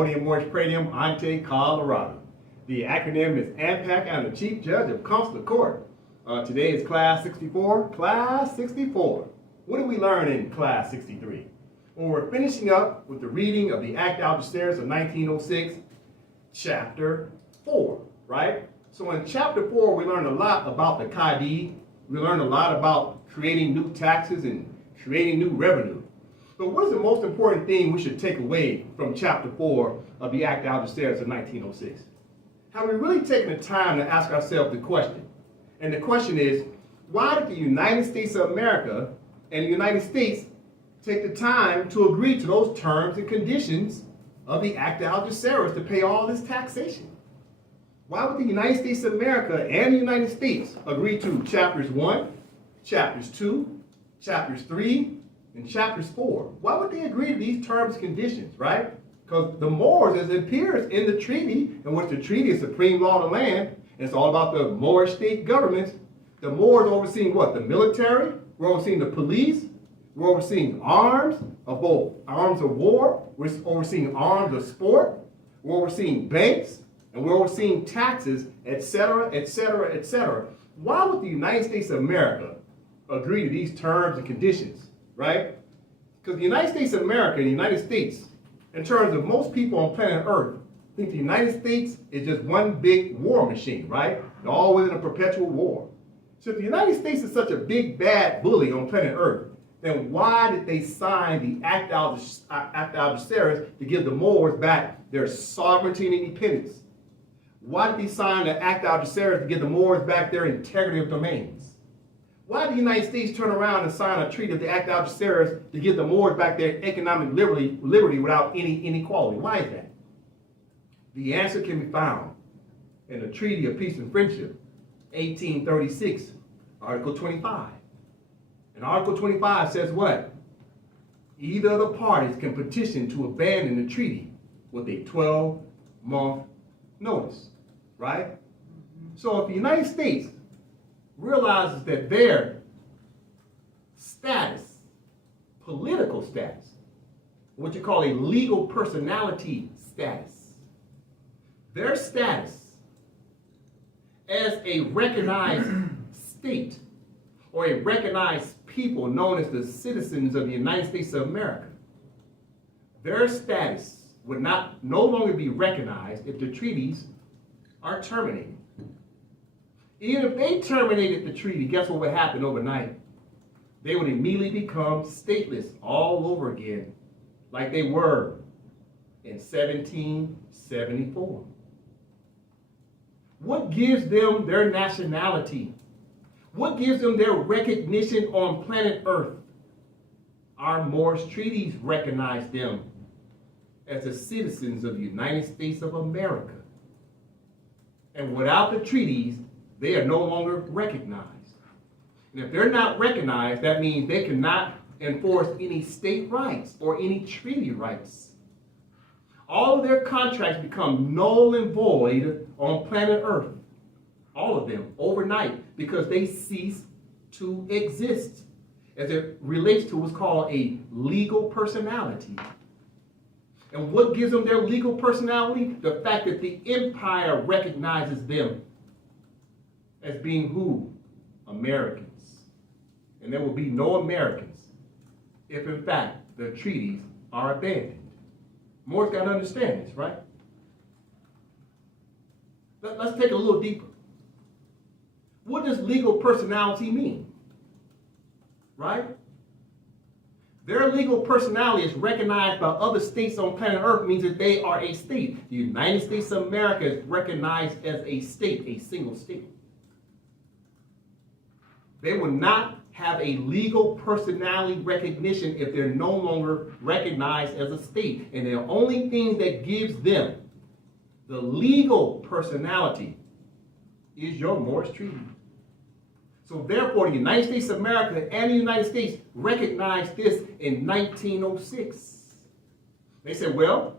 Ammonium Mortis Pradium Ante Colorado. The acronym is AMPAC. I'm the Chief Judge of Consular Court. Today is Class 64. Class 64. What did we learn in Class 63? Well, we're finishing up with the reading of the Act of Algeciras of 1906, Chapter 4, right? So in Chapter 4, we learned a lot about the Cadi. We learned a lot about creating new taxes and creating new revenue. But what is the most important thing we should take away from Chapter 4 of the Act of Algeciras of 1906? Have we really taken the time to ask ourselves the question? And the question is, why did the United States of America and the United States take the time to agree to those terms and conditions of the Act of Algeciras to pay all this taxation? Why would the United States of America and the United States agree to Chapters 1, Chapters 2, Chapters 3, and Chapters 4? Why would they agree to these terms and conditions, right? Because the Moors, as it appears in the treaty, in which the treaty is supreme law of the land, and it's all about the Moorish state governments, the Moors overseeing what? The military, we're overseeing the police, we're overseeing arms of both arms of war, we're overseeing arms of sport, we're overseeing banks, and we're overseeing taxes, etc., etc., etc. Why would the United States of America agree to these terms and conditions, right? Because the United States of America and the United States, in terms of most people on planet Earth, think the United States is just one big war machine, right? They're all within a perpetual war. So if the United States is such a big bad bully on planet Earth, then why did they sign the Act of Algeciras to give the Moors back their sovereignty and independence? Why did they sign the Act of Algeciras to give the Moors back their integrity of domains? Why did the United States turn around and sign a treaty of the Act of Algeciras to give the Moors back their economic liberty without any inequality? Why is that? The answer can be found in the Treaty of Peace and Friendship, 1836, Article 25. And Article 25 says what? Either of the parties can petition to abandon the treaty with a 12-month notice, right? So if the United States realizes that their status, political status, what you call a legal personality status, their status as a recognized state or a recognized people known as the citizens of the United States of America, their status would no longer be recognized if the treaties are terminated. Even if they terminated the treaty, guess what would happen overnight? They would immediately become stateless all over again, like they were in 1774. What gives them their nationality? What gives them their recognition on planet Earth? Our Moorish treaties recognize them as the citizens of the United States of America. And without the treaties, they are no longer recognized. And if they're not recognized, that means they cannot enforce any state rights or any treaty rights. All of their contracts become null and void on planet Earth. All of them, overnight, because they cease to exist as it relates to what's called a legal personality. And what gives them their legal personality? The fact that the empire recognizes them as being who? Americans. And there will be no Americans if, in fact, the treaties are abandoned. Moore's got to understand this, right? Let's take it a little deeper. What does legal personality mean? Right? Their legal personality is recognized by other states on planet Earth, means that they are a state. The United States of America is recognized as a state, a single state. They will not have a legal personality recognition if they're no longer recognized as a state. And the only thing that gives them the legal personality is your Moorish Treaty. So therefore, the United States of America and the United States recognized this in 1906. They said, well,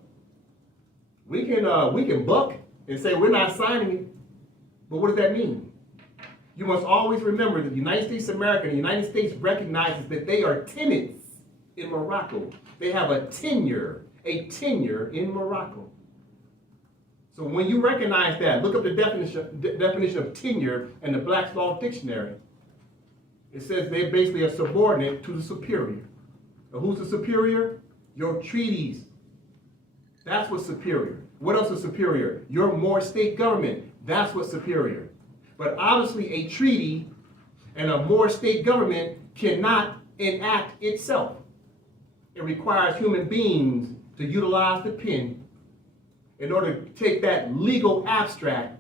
we can buck and say we're not signing it, but what does that mean? You must always remember that the United States of America and the United States recognizes that they are tenants in Morocco. They have a tenure a tenure in Morocco. So when you recognize that, look up the definition of tenure in the Black's Law Dictionary. It says they're basically a subordinate to the superior. Now, who's the superior? Your treaties. That's what's superior. What else is superior? Your more state government. That's what's superior. But obviously a treaty and a more state government cannot enact itself. It requires human beings to utilize the pen in order to take that legal abstract,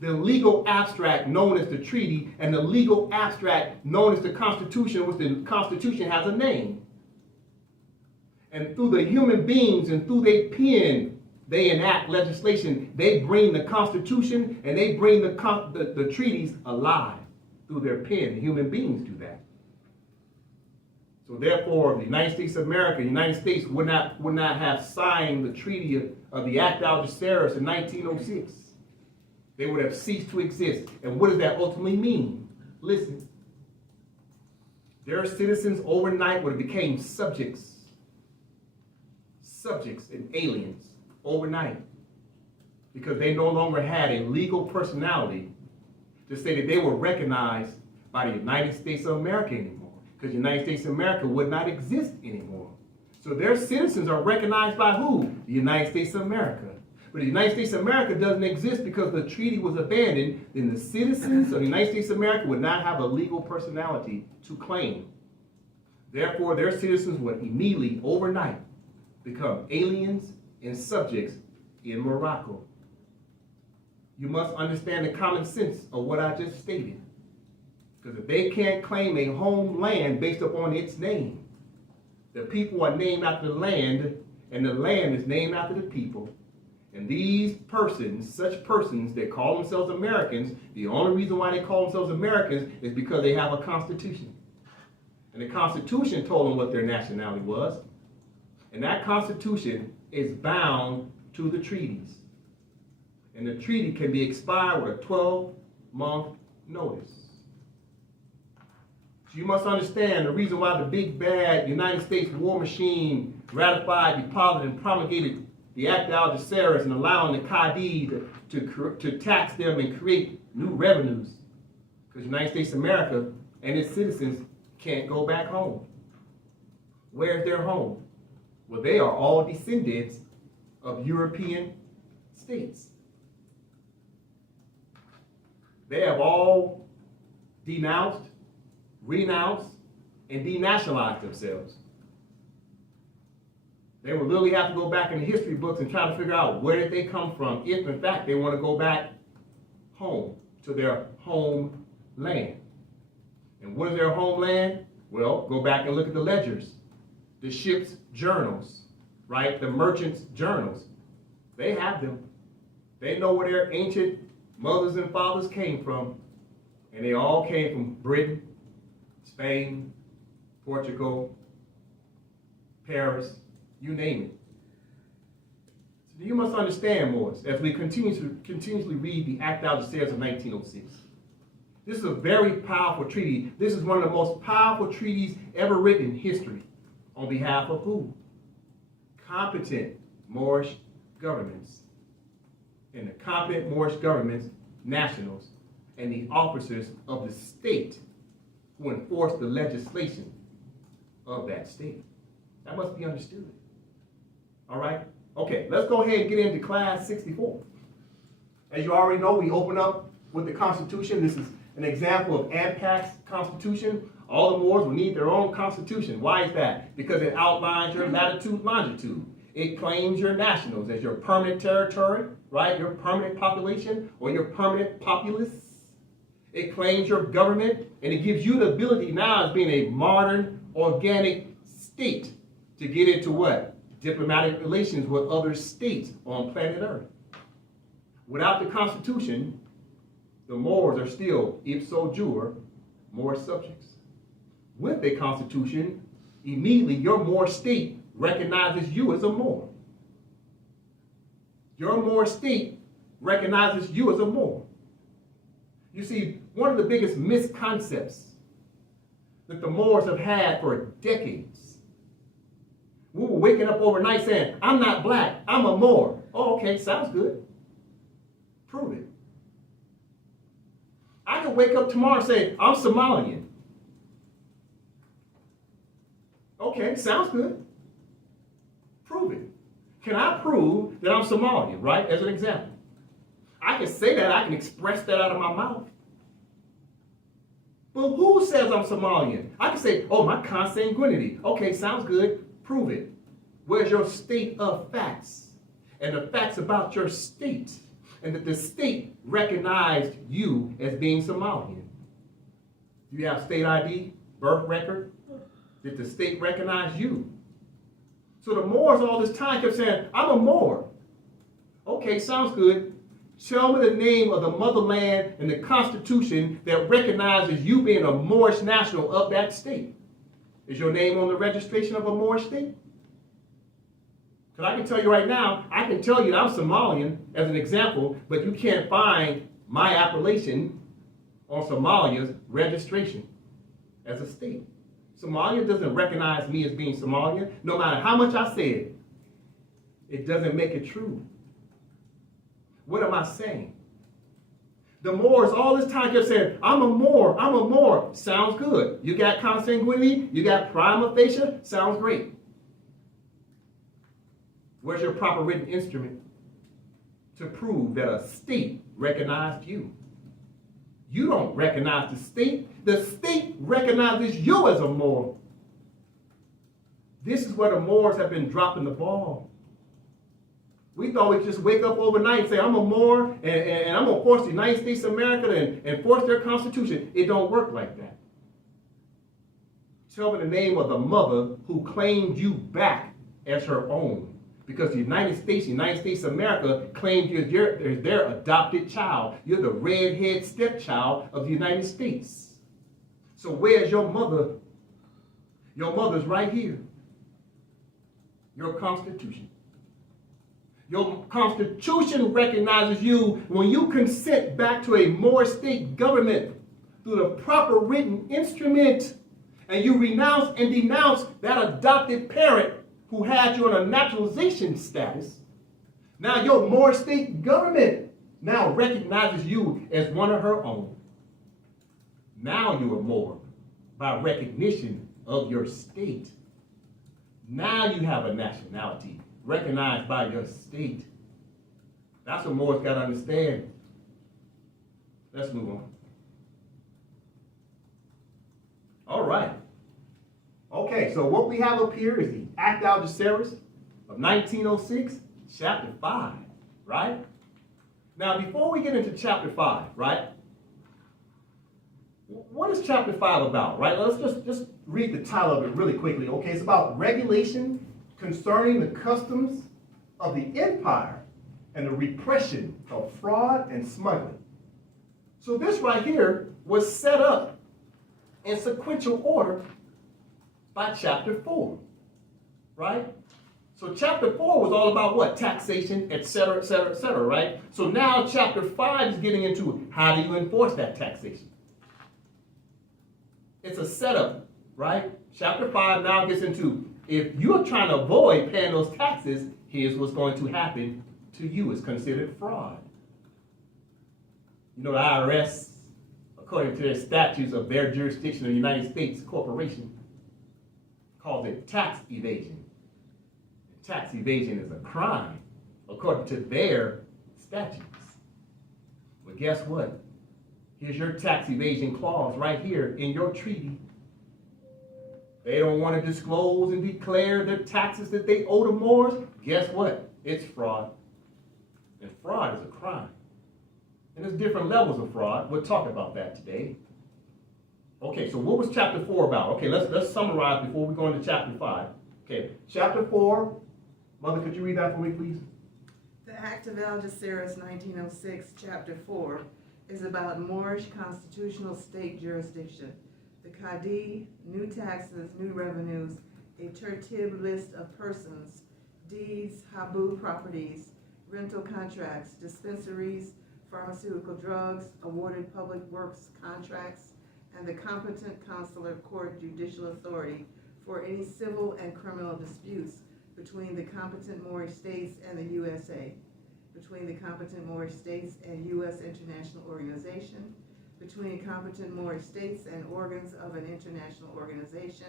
the legal abstract known as the treaty, and the legal abstract known as the Constitution, which the Constitution has a name. And through the human beings and through their pen, they enact legislation. They bring the Constitution and they bring the treaties alive through their pen. The human beings do that. So therefore, the United States of America, the United States would not have signed the Treaty of the Act of Algeciras in 1906. They would have ceased to exist. And what does that ultimately mean? Listen, their citizens overnight would have become subjects and aliens overnight, because they no longer had a legal personality to say that they were recognized by the United States of America anymore, because the United States of America would not exist anymore. So their citizens are recognized by who? The United States of America. But the United States of America doesn't exist because the treaty was abandoned. Then the citizens of the United States of America would not have a legal personality to claim. Therefore, their citizens would immediately, overnight, become aliens and subjects in Morocco. You must understand the common sense of what I just stated. Because if they can't claim a homeland based upon its name, the people are named after the land, and the land is named after the people. And these persons, such persons that call themselves Americans, the only reason why they call themselves Americans is because they have a constitution. And the Constitution told them what their nationality was. And that Constitution is bound to the treaties. And the treaty can be expired with a 12-month notice. So you must understand the reason why the big bad United States war machine ratified, deposited, and promulgated the Act of Algeciras and allowing the Qadi to tax them and create new revenues. Because the United States of America and its citizens can't go back home. Where's their home? Well, they are all descendants of European states. They have all denounced, renounced, and denationalized themselves. They will literally have to go back in the history books and try to figure out where did they come from, if in fact they want to go back home to their homeland. And what is their homeland? Well, go back and look at the ledgers, the ship's journals, right? The merchants' journals. They have them. They know where their ancient mothers and fathers came from. And they all came from Britain, Spain, Portugal, Paris, you name it. So you must understand, Morris, as we continuously read the Act of Algeciras of 1906. This is a very powerful treaty. This is one of the most powerful treaties ever written in history. On behalf of who? Competent Moorish governments. And the competent Moorish governments, nationals, and the officers of the state who enforce the legislation of that state. That must be understood. All right? Okay, let's go ahead and get into class 64. As you already know, we open up with the Constitution. This is an example of AMPAC's Constitution. All the Moors will need their own Constitution. Why is that? Because it outlines your latitude, longitude. It claims your nationals as your permanent territory, right? Your permanent population or your permanent populace. It claims your government, and it gives you the ability now as being a modern, organic state to get into what? Diplomatic relations with other states on planet Earth. Without the Constitution, the Moors are still, ipso jure, Moor subjects. With the Constitution, immediately your Moor state recognizes you as a Moor. Your Moor state recognizes you as a Moor. You see, one of the biggest misconceptions that the Moors have had for decades We were waking up overnight saying, I'm not black, I'm a Moor. Oh, okay, sounds good. Prove it. I could wake up tomorrow and say, I'm Somalian. Okay, sounds good. Prove it. Can I prove that I'm Somalian, right, as an example? I can say that, I can express that out of my mouth. But who says I'm Somalian? I can say, oh, my consanguinity. Okay, sounds good. Prove it. Where's your state of facts? And the facts about your state. And that the state recognized you as being Somalian. You have state ID, birth record. Did the state recognize you? So the Moors all this time kept saying, I'm a Moor. Okay, sounds good. Tell me the name of the motherland and the constitution that recognizes you being a Moorish national of that state. Is your name on the registration of a Moorish state? Because I can tell you right now, I can tell you that I'm Somalian as an example, but you can't find my appellation on Somalia's registration as a state. Somalia doesn't recognize me as being Somalian. No matter how much I say it, it doesn't make it true. What am I saying? The Moors all this time kept saying, I'm a Moor, I'm a Moor. Sounds good. You got consanguinity, you got prima facie, sounds great. Where's your proper written instrument to prove that a state recognized you? You don't recognize the state. The state recognizes you as a Moor. This is where the Moors have been dropping the ball. We thought we'd just wake up overnight and say, I'm a Moor, and I'm going to force the United States of America to enforce their Constitution. It don't work like that. Tell me the name of the mother who claimed you back as her own. Because the United States of America claimed you as their adopted child. You're the redhead stepchild of the United States. So where's your mother? Your mother's right here. Your Constitution. Your Constitution recognizes you when you consent back to a Moor state government through the proper written instrument, and you renounce and denounce that adopted parent who had you on a naturalization status. Now your Moor state government now recognizes you as one of her own. Now you are Moor by recognition of your state. Now you have a nationality recognized by your state. That's what Moors got to understand. Let's move on. All right. Okay, so what we have up here is the Act of Algeciras of 1906, chapter 5, right? Now, before we get into chapter 5, right? What is chapter 5 about, right? Let's just read the title of it really quickly. Okay, it's about regulation concerning the customs of the empire and the repression of fraud and smuggling. So this right here was set up in sequential order by chapter 4, right? So chapter 4 was all about what? Taxation, etc., etc., etc., right? So now chapter 5 is getting into how do you enforce that taxation? It's a setup, right? Chapter 5 now gets into if you're trying to avoid paying those taxes, here's what's going to happen to you. It's considered fraud. You know, the IRS, according to their statutes of their jurisdiction of the United States Corporation, calls it tax evasion. Tax evasion is a crime, according to their statutes. But guess what? Here's your tax evasion clause right here in your treaty. They don't want to disclose and declare the taxes that they owe to Moors. Guess what? It's fraud. And fraud is a crime. And there's different levels of fraud. We'll talk about that today. Okay, so what was chapter 4 about? Okay, let's summarize before we go into chapter 5. Okay, chapter 4. Mother, could you read that for me, please? The Act of Algeciras, 1906, chapter 4, is about Moorish constitutional state jurisdiction. The Cadi, new taxes, new revenues, a tertib list of persons, deeds, habu properties, rental contracts, dispensaries, pharmaceutical drugs, awarded public works contracts, and the competent consular court judicial authority for any civil and criminal disputes between the competent Moorish states and the USA, between the competent Moorish states and U.S. international organization, between competent Moorish states and organs of an international organization,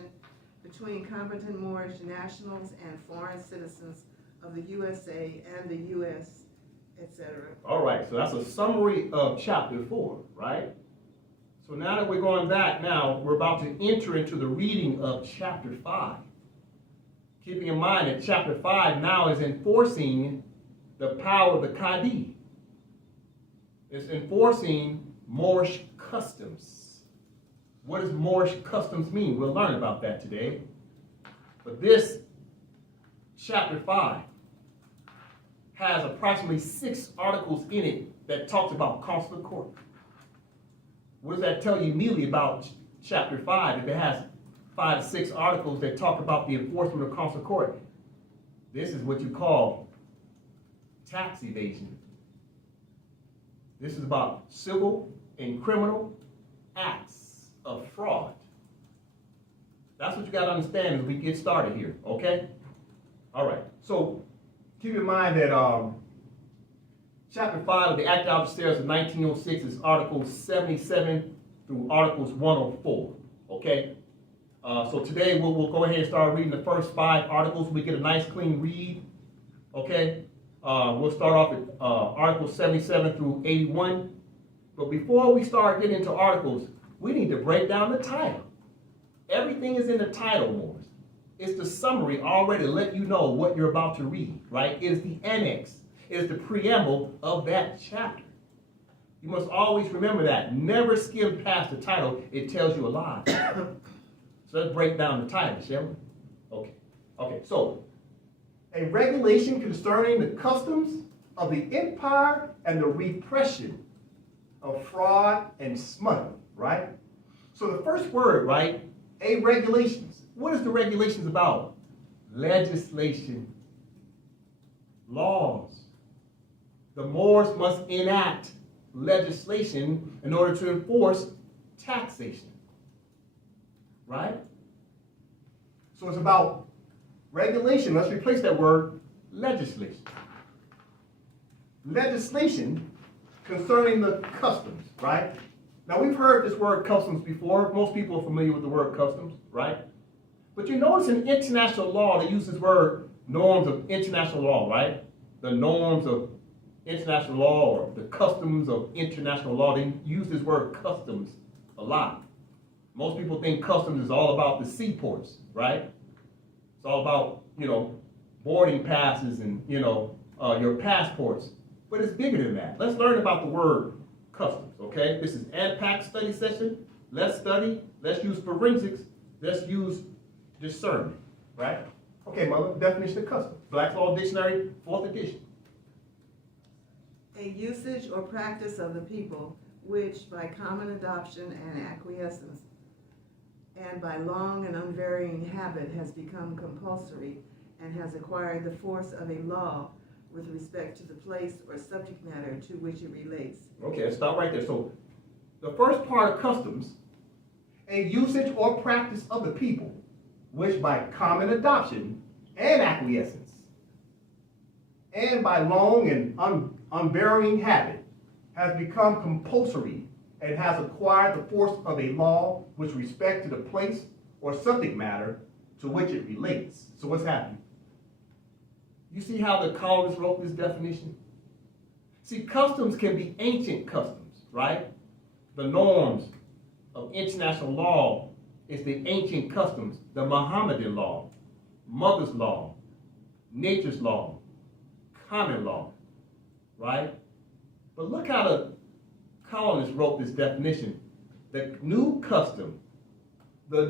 between competent Moorish nationals and foreign citizens of the USA and the U.S., etc. All right, so that's a summary of chapter 4, right? So now that we're going back now, we're about to enter into the reading of chapter 5. Keeping in mind that chapter 5 now is enforcing the power of the Qadi. It's enforcing Moorish customs. What does Moorish customs mean? We'll learn about that today. But this chapter 5 has approximately 6 articles in it that talks about consular court. What does that tell you immediately about chapter 5 if it has 5 to 6 articles that talk about the enforcement of consular court? This is what you call tax evasion. This is about civil and criminal acts of fraud. That's what you got to understand as we get started here, okay? All right, so keep in mind that chapter 5 of the Act of Algeciras of 1906 is Articles 77 through Articles 104, okay? So today we'll go ahead and start reading the first 5 articles. We get a nice clean read, okay? We'll start off at Articles 77 through 81. But before we start getting into articles, we need to break down the title. Everything is in the title, Morris. It's the summary already to let you know what you're about to read, right? It is the annex. It is the preamble of that chapter. You must always remember that. Never skim past the title. It tells you a lot. So let's break down the title, shall we? Okay, so a regulation concerning the customs of the empire and the repression of fraud and smuggling, right? So the first word, right, a regulations. What is the regulations about? Legislation, laws. The Moors must enact legislation in order to enforce taxation, right? So it's about regulation. Let's replace that word, legislation. Legislation concerning the customs, right? Now, we've heard this word customs before. Most people are familiar with the word customs, right? But you notice in international law, they use this word norms of international law, right? The norms of international law or the customs of international law. They use this word customs a lot. Most people think customs is all about the seaports, right? It's all about, boarding passes and, your passports. But it's bigger than that. Let's learn about the word customs, okay? This is AMPAC study session. Let's study. Let's use forensics. Let's use discernment, right? Okay, mother, definition of customs. Black's Law Dictionary, 4th edition. A usage or practice of the people which by common adoption and acquiescence and by long and unvarying habit has become compulsory and has acquired the force of a law with respect to the place or subject matter to which it relates. Okay, let's stop right there. So the first part of customs, a usage or practice of the people, which by common adoption and acquiescence, and by long and unvarying habit, has become compulsory and has acquired the force of a law with respect to the place or subject matter to which it relates. So what's happening? You see how the colonists wrote this definition? See, customs can be ancient customs, right? The norms of international law is the ancient customs, the Mohammedan law, mother's law, nature's law, common law, right? But look how the colonists wrote this definition. The new custom, the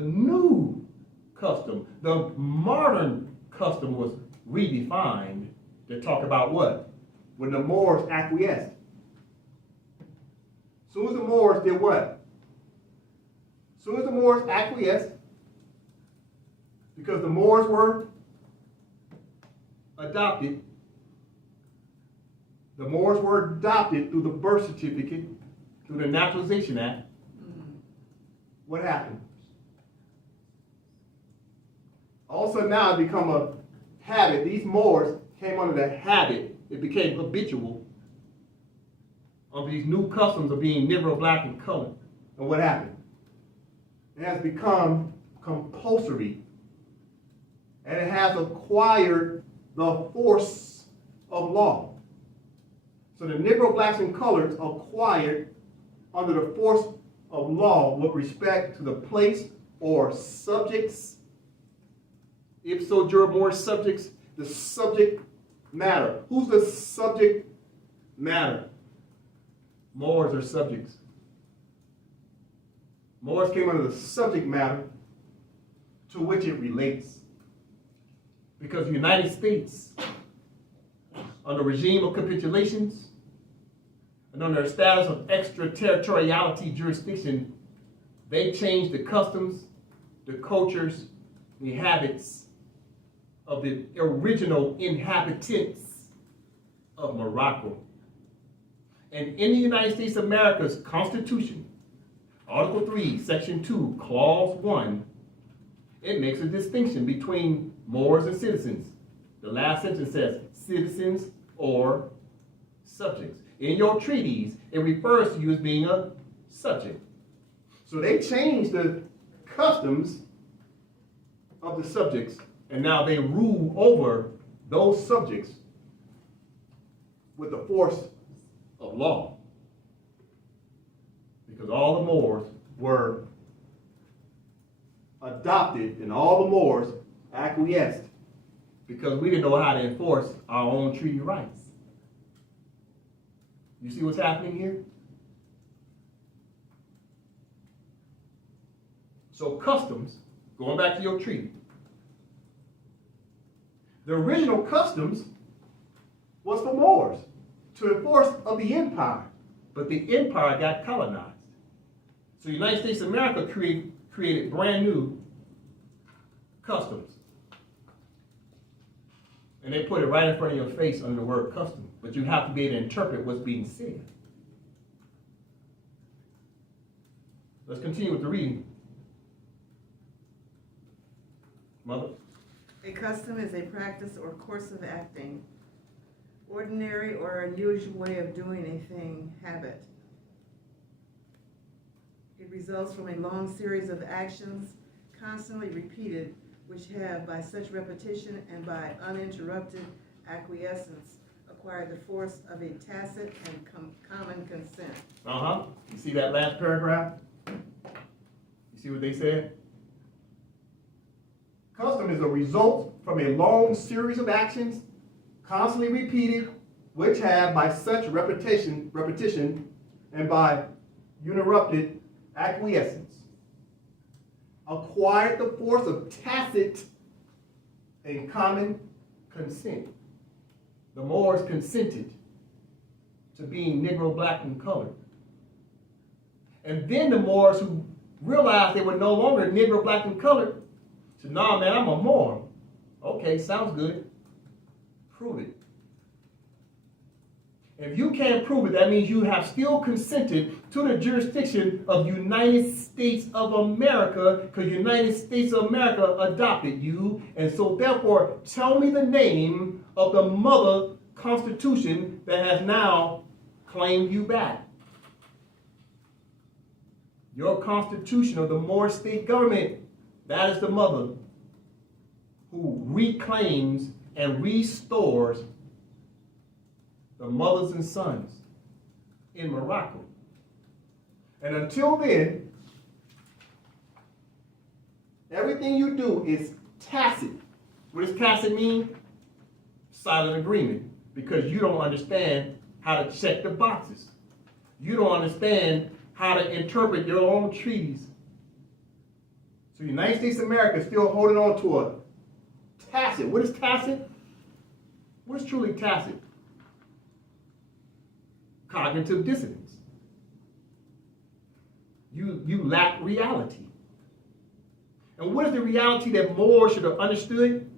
modern custom was redefined to talk about what? When the Moors acquiesced. As soon as the Moors did what? As soon as the Moors acquiesced, because the Moors were adopted, through the birth certificate, through the Naturalization Act. What happened? All of a sudden now it become a habit. These Moors came under the habit. It became habitual of these new customs of being Negro, black, and colored. And what happened? It has become compulsory, and it has acquired the force of law. So the Negro, blacks, and coloreds acquired under the force of law with respect to the place or subjects, ipso jure more subjects, the subject matter. Who's the subject matter? Moors are subjects. Moors came under the subject matter to which it relates. Because the United States, under regime of capitulations and under a status of extraterritoriality jurisdiction, they changed the customs, the cultures, the habits of the original inhabitants of Morocco. And in the United States of America's Constitution, Article 3, Section 2, Clause 1, it makes a distinction between Moors and citizens. The last sentence says citizens or subjects. In your treaties, it refers to you as being a subject. So they changed the customs of the subjects, and now they rule over those subjects with the force of law. Because all the Moors were adopted and all the Moors acquiesced because we didn't know how to enforce our own treaty rights. You see what's happening here? So customs, going back to your treaty, the original customs was for Moors to enforce of the empire, but the empire got colonized. So the United States of America created brand new customs. And they put it right in front of your face under the word custom. But you have to be able to interpret what's being said. Let's continue with the reading. Mother? A custom is a practice or course of acting, ordinary or unusual way of doing a thing, habit. It results from a long series of actions constantly repeated, which have, by such repetition and by uninterrupted acquiescence, acquired the force of a tacit and common consent. You see that last paragraph? You see what they said? Custom is a result from a long series of actions, constantly repeated, which have, by such repetition and by uninterrupted acquiescence, acquired the force of tacit and common consent. The Moors consented to being Negro, black, and colored. And then the Moors, who realized they were no longer Negro, black, and colored, said, "Nah, man, I'm a Moor." Okay, sounds good. Prove it. If you can't prove it, that means you have still consented to the jurisdiction of United States of America, because United States of America adopted you. And so therefore, tell me the name of the mother constitution that has now claimed you back. Your constitution of the Moor state government, that is the mother who reclaims and restores the mothers and sons in Morocco. And until then, everything you do is tacit. What does tacit mean? Silent agreement. Because you don't understand how to check the boxes. You don't understand how to interpret your own treaties. So the United States of America is still holding on to a tacit. What is tacit? What is truly tacit? Cognitive dissonance. You lack reality. And what is the reality that Moors should have understood?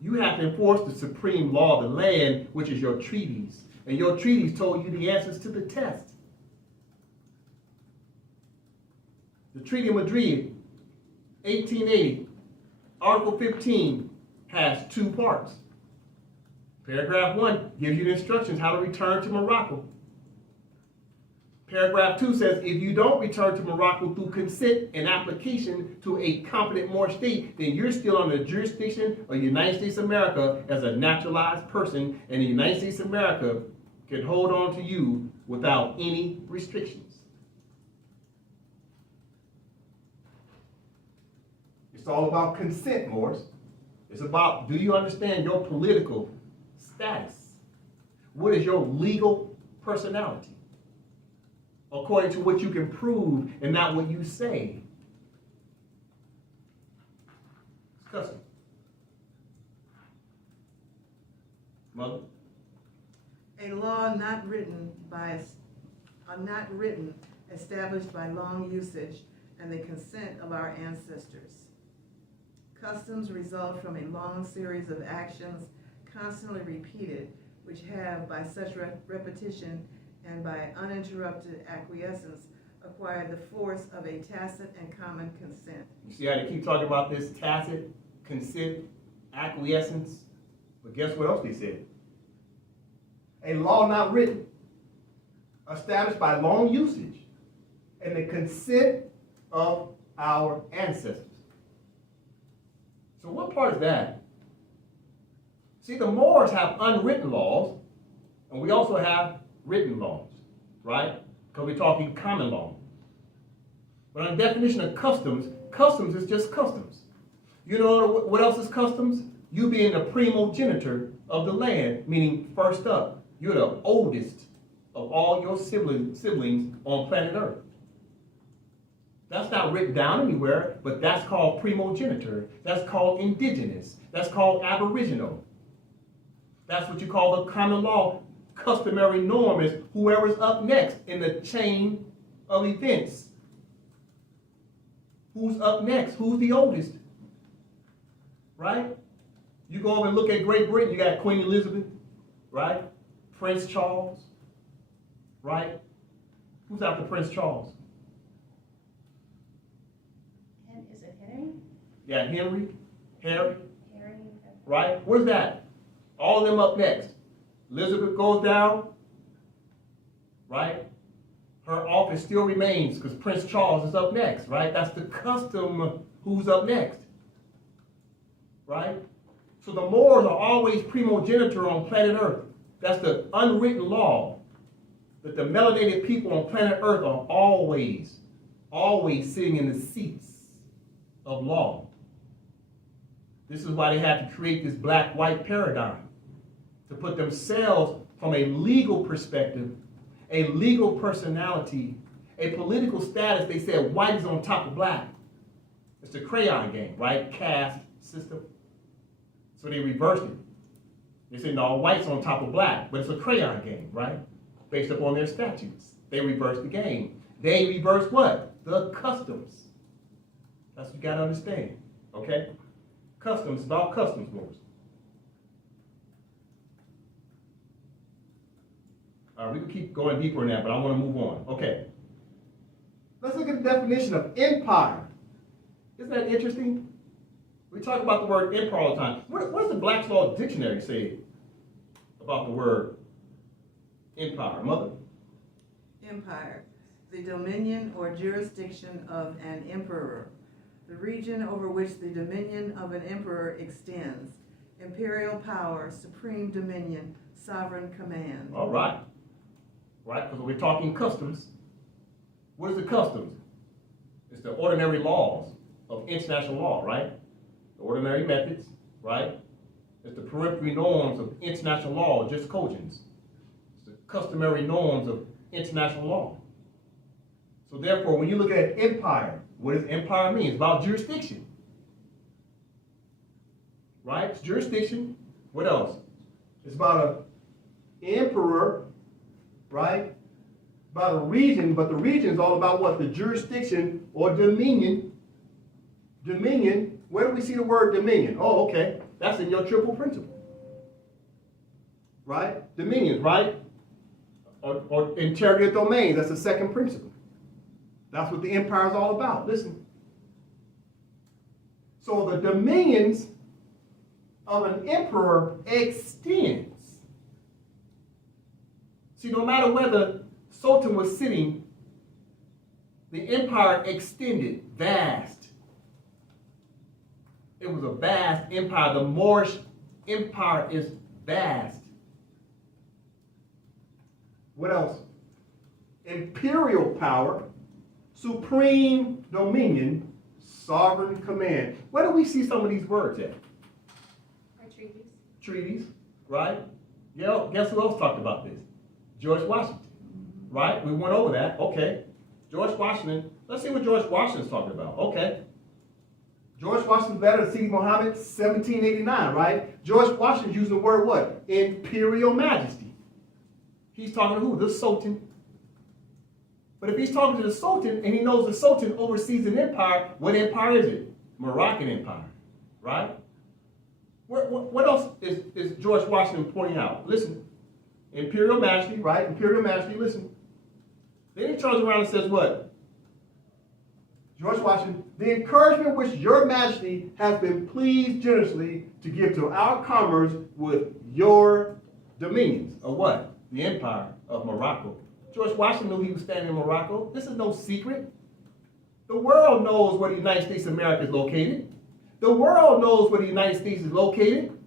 You have to enforce the supreme law of the land, which is your treaties. And your treaties told you the answers to the test. The Treaty of Madrid, 1880, Article 15 has two parts. Paragraph 1 gives you the instructions how to return to Morocco. Paragraph 2 says if you don't return to Morocco through consent and application to a competent Moorish state, then you're still under the jurisdiction of the United States of America as a naturalized person, and the United States of America can hold on to you without any restrictions. It's all about consent, Morris. It's about, do you understand your political status? What is your legal personality? According to what you can prove and not what you say. It's custom. Mother? A law not written, established by long usage and the consent of our ancestors. Customs result from a long series of actions constantly repeated, which have, by such repetition and by uninterrupted acquiescence, acquired the force of a tacit and common consent. You see how they keep talking about this tacit, consent, acquiescence? But guess what else they said? A law not written, established by long usage and the consent of our ancestors. So what part is that? See, the Moors have unwritten laws, and we also have written laws, right? Because we're talking common law. But on the definition of customs, customs is just customs. You know what else is customs? You being the primogenitor of the land, meaning first up. You're the oldest of all your siblings on planet Earth. That's not written down anywhere, but that's called primogenitor. That's called indigenous. That's called aboriginal. That's what you call the common law. Customary norm is whoever's up next in the chain of events. Who's up next? Who's the oldest? Right? You go over and look at Great Britain, you got Queen Elizabeth, right? Prince Charles, right? Who's after Prince Charles? Is it Henry? Yeah, Harry, Harry. right? Where's that? All of them up next. Elizabeth goes down, right? Her office still remains because Prince Charles is up next, right? That's the custom who's up next, right? So the Moors are always primogenitor on planet Earth. That's the unwritten law that the melanated people on planet Earth are always sitting in the seats of law. This is why they had to create this black-white paradigm, to put themselves from a legal perspective, a legal personality, a political status. They said white is on top of black. It's the crayon game, right? Caste system. So they reversed it. They said, no, white's on top of black, but it's a crayon game, right? Based upon their statutes. They reversed the game. They reversed what? The customs. That's what you got to understand, okay? Customs, about customs rules. All right, we can keep going deeper in that, but I want to move on. Okay. Let's look at the definition of empire. Isn't that interesting? We talk about the word empire all the time. What does the Black's Law Dictionary say about the word empire? Mother? Empire, the dominion or jurisdiction of an emperor, the region over which the dominion of an emperor extends, imperial power, supreme dominion, sovereign command. All right. Right, because we're talking customs. What is the customs? It's the ordinary laws of international law, right? The ordinary methods, right? It's the peremptory norms of international law, just cogents. It's the customary norms of international law. So therefore, when you look at empire, what does empire mean? It's about jurisdiction. Right? It's jurisdiction. What else? It's about an emperor, right? About a region, but the region is all about what? The jurisdiction or dominion. Dominion. Where do we see the word dominion? Oh, okay. That's in your triple principle. Right? Dominion, right? Or interior domain. That's the second principle. That's what the empire is all about. Listen. So the dominions of an emperor extends. See, no matter where the Sultan was sitting, the empire extended, vast. It was a vast empire. The Moorish Empire is vast. What else? Imperial power, supreme dominion, sovereign command. Where do we see some of these words at? Our treaties. Treaties, right? Yeah, guess who else talked about this? George Washington, right? We went over that. Okay. George Washington. Let's see what George Washington's talking about. Okay. George Washington's letter to Sidi Muhammad, 1789, right? George Washington used the word what? Imperial majesty. He's talking to who? The Sultan. But if he's talking to the Sultan and he knows the Sultan oversees an empire, what empire is it? Moroccan Empire, right? What else is George Washington pointing out? Listen, Imperial majesty, right? Imperial majesty, listen. Then he turns around and says what? George Washington, the encouragement which your majesty has been pleased generously to give to our commerce with your dominions. Of what? The empire of Morocco. George Washington knew he was standing in Morocco. This is no secret. The world knows where the United States of America is located. The world knows where the United States is located.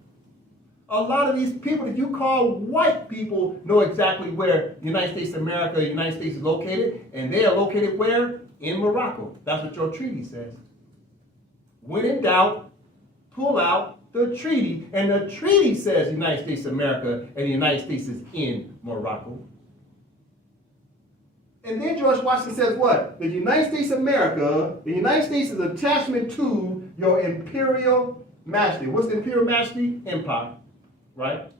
A lot of these people that you call white people know exactly where the United States of America, the United States is located. And they are located where? In Morocco. That's what your treaty says. When in doubt, pull out the treaty. And the treaty says the United States of America and the United States is in Morocco. And then George Washington says what? The United States of America, the United States is attachment to your imperial majesty. What's the imperial majesty? Empire. Right?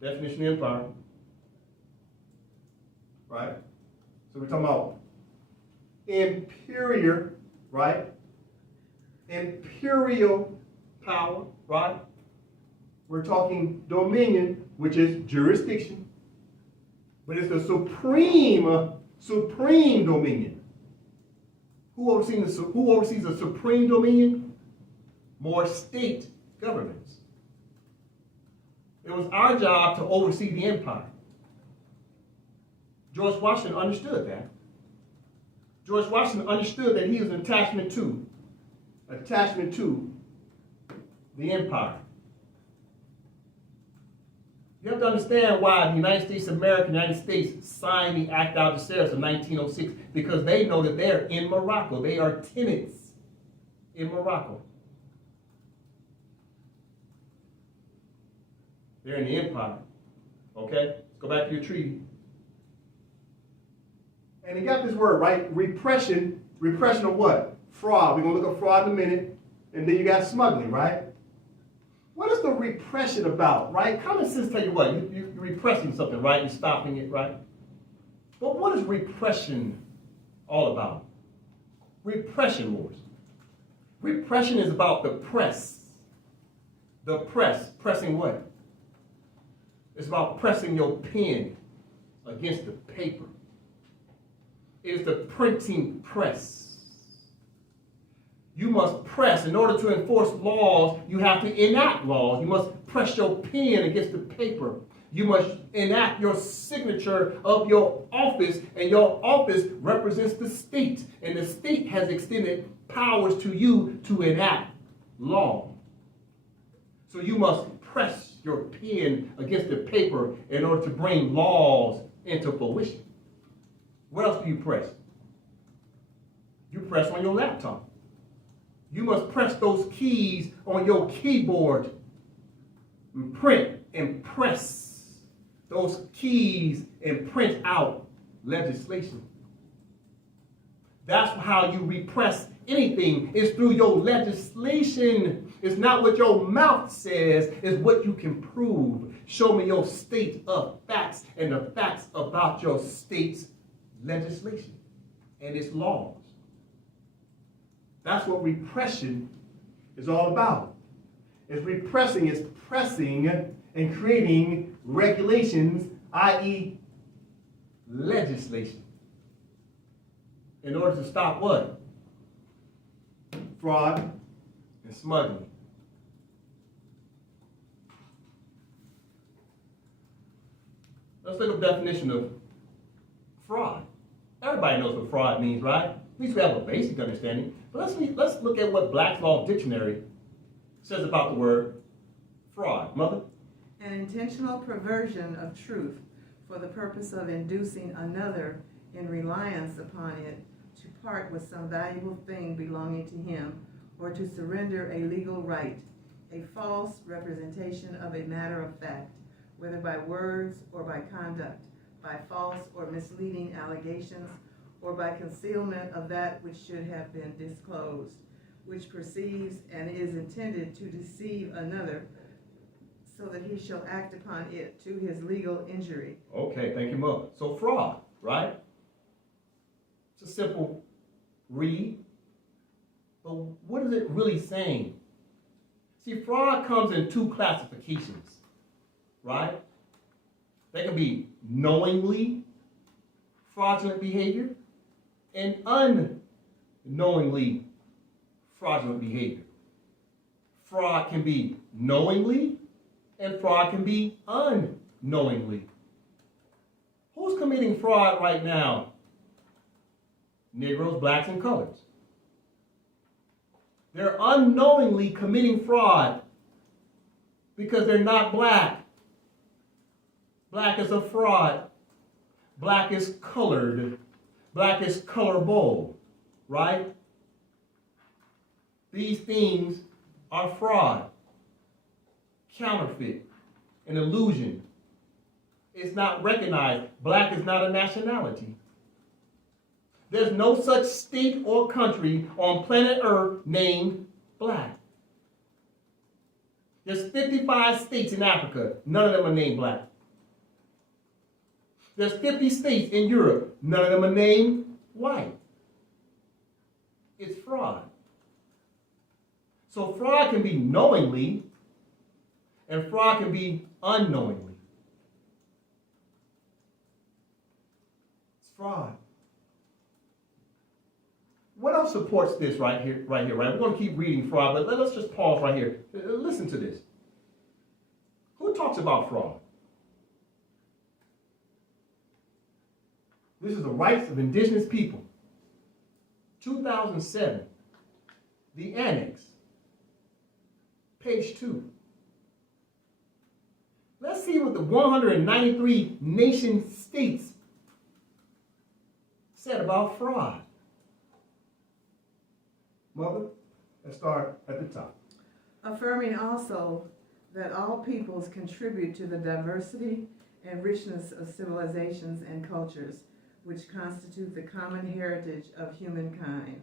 Definition of empire. Right? So we're talking about imperial, right? Imperial power, right? We're talking dominion, which is jurisdiction. But it's the supreme dominion. Who oversees the supreme dominion? More state governments. It was our job to oversee the empire. George Washington understood that. George Washington understood that he was an attachment to the empire. You have to understand why the United States of America and the United States signed the Act of Algeciras of 1906, because they know that they're in Morocco. They are tenants in Morocco. They're in the empire. Okay? Let's go back to your treaty. And you got this word, right? Repression. Repression of what? Fraud. We're going to look at fraud in a minute. And then you got smuggling, right? What is the repression about, right? Common sense tell you what? You're repressing something, right? You're stopping it, right? But what is repression all about? Repression wars. Repression is about the press. The press. Pressing what? It's about pressing your pen against the paper. It is the printing press. You must press. In order to enforce laws, you have to enact laws. You must press your pen against the paper. You must enact your signature of your office, and your office represents the state. And the state has extended powers to you to enact law. So you must press your pen against the paper in order to bring laws into fruition. What else do you press? You press on your laptop. You must press those keys on your keyboard and print and press those keys and print out legislation. That's how you repress anything. It's through your legislation. It's not what your mouth says, it's what you can prove. Show me your state of facts and the facts about your state's legislation and its laws. That's what repression is all about. It's repressing, it's pressing and creating regulations, i.e. legislation, in order to stop what? Fraud and smuggling. Let's look at the definition of fraud. Everybody knows what fraud means, right? At least we have a basic understanding. But let's look at what Black's Law Dictionary says about the word fraud. Mother? An intentional perversion of truth for the purpose of inducing another in reliance upon it to part with some valuable thing belonging to him or to surrender a legal right, a false representation of a matter of fact, whether by words or by conduct, by false or misleading allegations, or by concealment of that which should have been disclosed, which perceives and is intended to deceive another, so that he shall act upon it to his legal injury. Okay, thank you, Mother. So fraud, right? It's a simple read. But what is it really saying? See, fraud comes in two classifications, right? They can be knowingly fraudulent behavior and unknowingly fraudulent behavior. Fraud can be knowingly and fraud can be unknowingly. Who's committing fraud right now? Negroes, blacks, and colors. They're unknowingly committing fraud because they're not black. Black is a fraud. Black is colored. Black is colorable, right? These things are fraud, counterfeit, an illusion. It's not recognized. Black is not a nationality. There's no such state or country on planet Earth named black. There's 55 states in Africa. None of them are named black. There's 50 states in Europe. None of them are named white. It's fraud. So fraud can be knowingly and fraud can be unknowingly. It's fraud. What else supports this right here, right? We're going to keep reading fraud, but let's just pause right here. Listen to this. Who talks about fraud? This is the rights of indigenous people. 2007, the annex, page 2. Let's see what the 193 nation states said about fraud. Mother, let's start at the top. Affirming also that all peoples contribute to the diversity and richness of civilizations and cultures, which constitute the common heritage of humankind.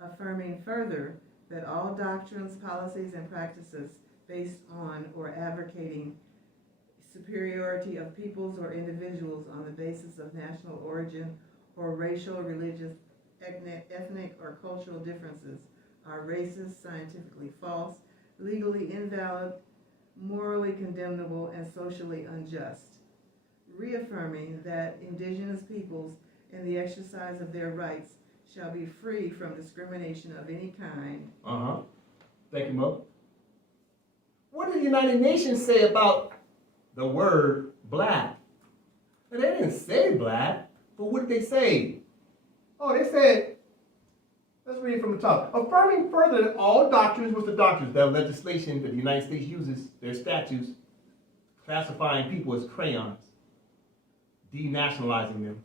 Affirming further that all doctrines, policies, and practices based on or advocating superiority of peoples or individuals on the basis of national origin or racial, religious, ethnic, or cultural differences are racist, scientifically false, legally invalid, morally condemnable, and socially unjust. Reaffirming that indigenous peoples in the exercise of their rights shall be free from discrimination of any kind. Thank you, Mother. What did the United Nations say about the word black? Well, they didn't say black, but what did they say? Oh, they said, let's read it from the top. Affirming further that all doctrines, what's the doctrines? The legislation that the United States uses, their statutes, classifying people as crayons, denationalizing them.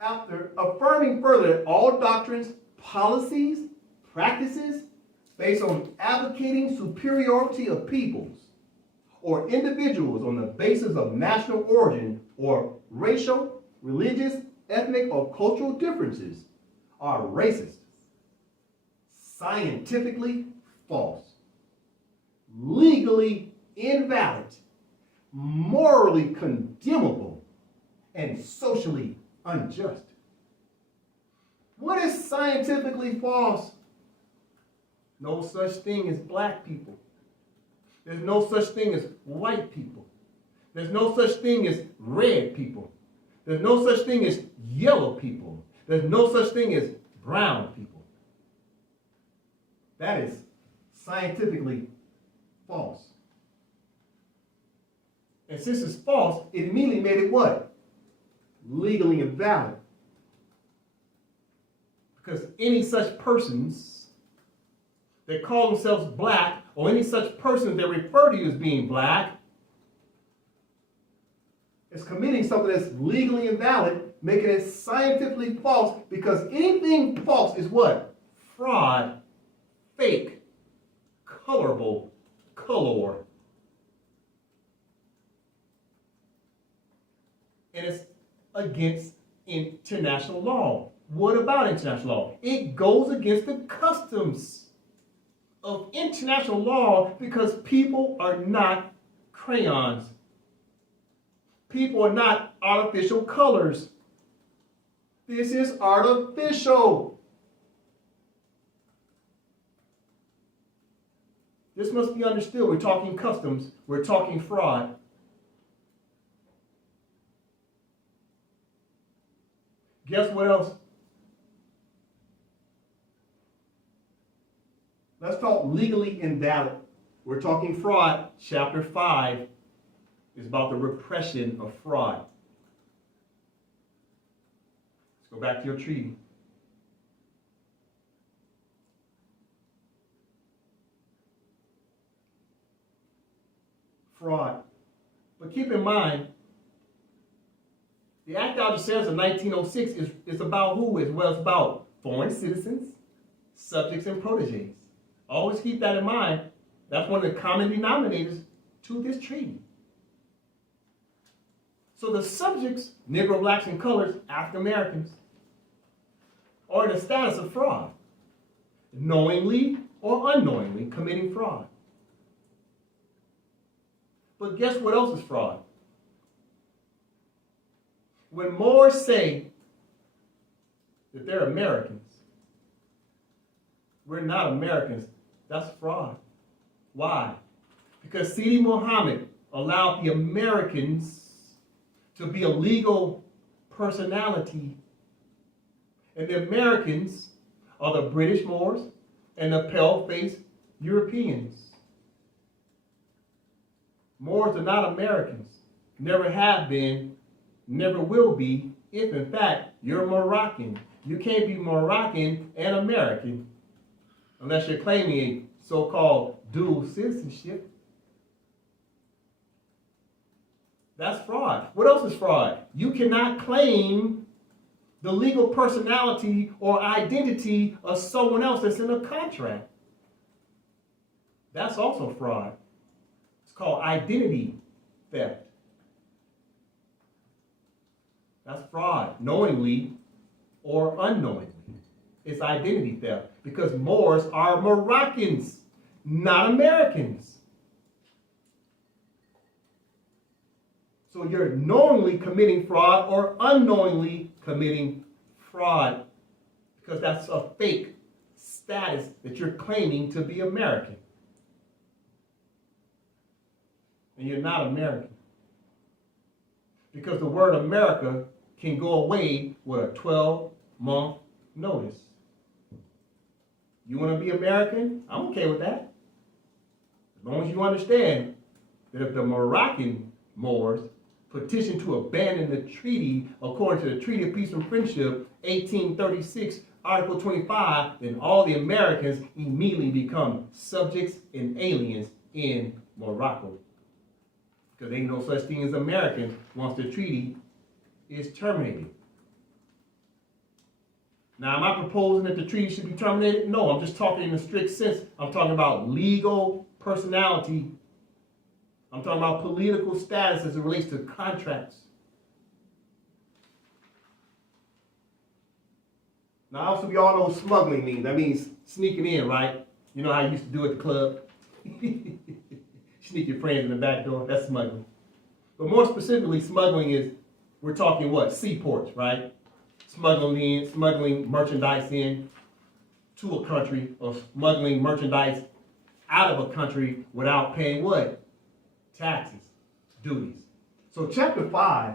After affirming further that all doctrines, policies, practices based on advocating superiority of peoples or individuals on the basis of national origin or racial, religious, ethnic, or cultural differences are racist, scientifically false, legally invalid, morally condemnable, and socially unjust. What is scientifically false? No such thing as black people. There's no such thing as white people. There's no such thing as red people. There's no such thing as yellow people. There's no such thing as brown people. That is scientifically false. And since it's false, it immediately made it what? Legally invalid. Because any such persons that call themselves black, or any such persons that refer to you as being black, is committing something that's legally invalid, making it scientifically false, because anything false is what? Fraud, fake, colorable, color. And it's against international law. What about international law? It goes against the customs of international law because people are not crayons. People are not artificial colors. This is artificial. This must be understood. We're talking customs. We're talking fraud. Guess what else? Let's talk legally invalid. We're talking fraud. Chapter 5 is about the repression of fraud. Let's go back to your treaty. Fraud. But keep in mind, the Act of Algeciras of 1906 is about who as well? It's about foreign citizens, subjects, and proteges. Always keep that in mind. That's one of the common denominators to this treaty. So the subjects, Negro, blacks, and colors, African Americans, are in a status of fraud, knowingly or unknowingly committing fraud. But guess what else is fraud? When Moors say that they're Americans, we're not Americans, that's fraud. Why? Because Sidi Muhammad allowed the Americans to be a legal personality, and the Americans are the British Moors and the pale-faced Europeans. Moors are not Americans, never have been, never will be, if in fact you're Moroccan. You can't be Moroccan and American unless you're claiming a so-called dual citizenship. That's fraud. What else is fraud? You cannot claim the legal personality or identity of someone else that's in a contract. That's also fraud. It's called identity theft. That's fraud, knowingly or unknowingly. It's identity theft because Moors are Moroccans, not Americans. So you're knowingly committing fraud or unknowingly committing fraud because that's a fake status that you're claiming to be American. And you're not American. Because the word America can go away with a 12-month notice. You want to be American? I'm okay with that. As long as you understand that if the Moroccan Moors petitioned to abandon the treaty according to the Treaty of Peace and Friendship, 1836, Article 25, then all the Americans immediately become subjects and aliens in Morocco. Because there ain't no such thing as Americans once the treaty is terminated. Now, am I proposing that the treaty should be terminated? No, I'm just talking in a strict sense. I'm talking about legal personality. I'm talking about political status as it relates to contracts. Now, also, we all know what smuggling means. That means sneaking in, right? You know how you used to do at the club? Sneak your friends in the back door. That's smuggling. But more specifically, smuggling is, we're talking what? Seaports, right? Smuggling merchandise in to a country, or smuggling merchandise out of a country without paying what? Taxes, duties. So chapter 5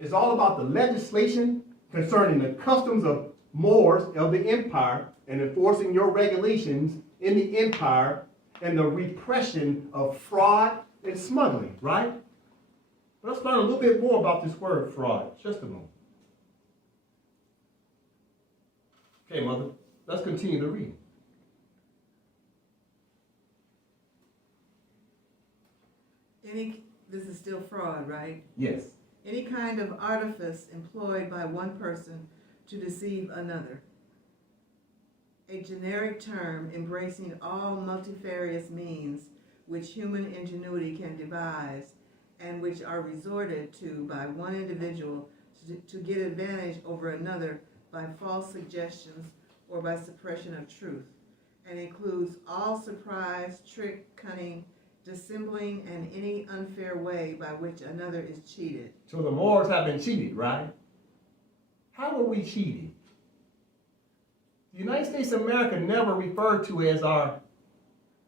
is all about the legislation concerning the customs of Moors of the empire and enforcing your regulations in the empire and the repression of fraud and smuggling, right? Let's learn a little bit more about this word fraud. Just a moment. Okay, mother, let's continue to read. This is still fraud, right? Yes. Any kind of artifice employed by one person to deceive another. A generic term embracing all multifarious means which human ingenuity can devise and which are resorted to by one individual to get advantage over another by false suggestions or by suppression of truth, and includes all surprise, trick, cunning, dissembling, and any unfair way by which another is cheated. So the Moors have been cheated, right? How were we cheated? The United States of America never referred to as our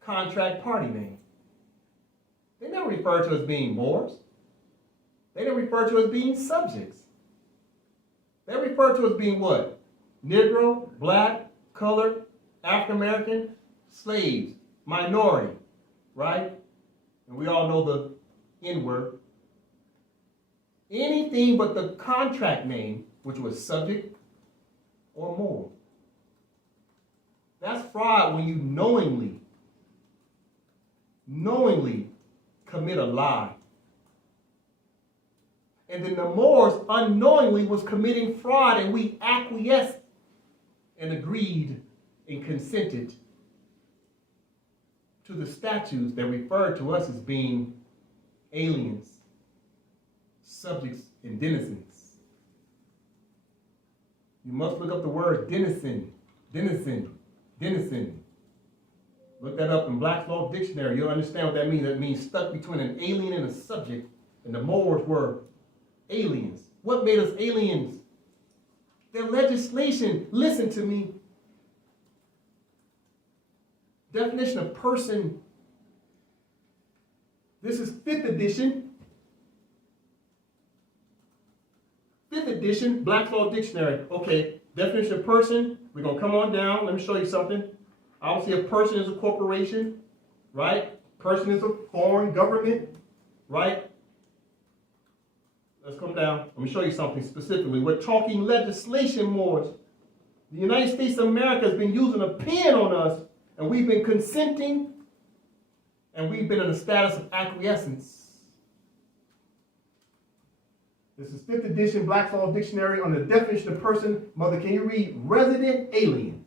contract party name. They never referred to us being Moors. They didn't refer to us being subjects. They referred to us being what? Negro, black, colored, African American, slaves, minority, right? And we all know the N-word. Anything but the contract name, which was subject or Moor. That's fraud when you knowingly commit a lie. And then the Moors unknowingly was committing fraud, and we acquiesced and agreed and consented to the statutes that referred to us as being aliens, subjects, and denizens. You must look up the word denizen. Look that up in Black's Law Dictionary. You'll understand what that means. That means stuck between an alien and a subject, and the Moors were aliens. What made us aliens? Their legislation. Listen to me. Definition of person. This is 5th edition. 5th edition, Black's Law Dictionary. Okay, definition of person. We're going to come on down. Let me show you something. Obviously, a person is a corporation, right? Person is a foreign government, right? Let's come down. Let me show you something specifically. We're talking legislation, Moors. The United States of America has been using a pen on us, and we've been consenting, and we've been in a status of acquiescence. This is 5th edition Black's Law Dictionary on the definition of person. Mother, can you read resident alien?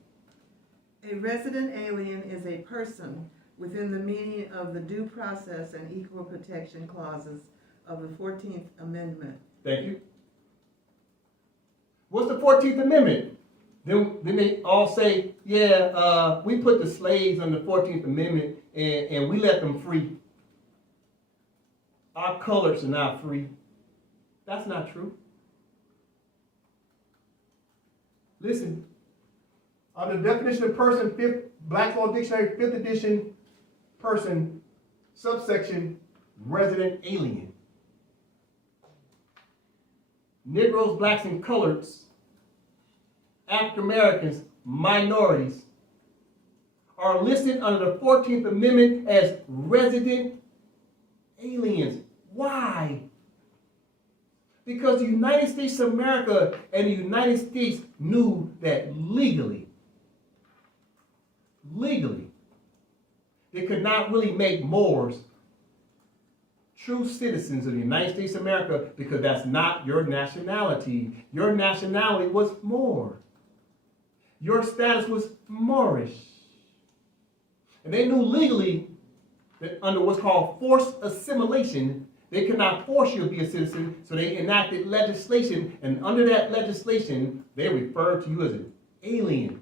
A resident alien is a person within the meaning of the due process and equal protection clauses of the 14th Amendment. Thank you. What's the 14th Amendment? Then they all say, yeah, we put the slaves on the 14th Amendment and we let them free. Our colors are not free. That's not true. Listen, on the definition of person, Black's Law Dictionary, 5th edition, person, subsection, resident alien. Negroes, blacks, and coloreds, African Americans, minorities, are listed under the 14th Amendment as resident aliens. Why? Because the United States of America and the United States knew that legally, they could not really make Moors true citizens of the United States of America because that's not your nationality. Your nationality was Moor. Your status was Moorish. And they knew legally that under what's called forced assimilation, they could not force you to be a citizen, so they enacted legislation, and under that legislation, they referred to you as an alien.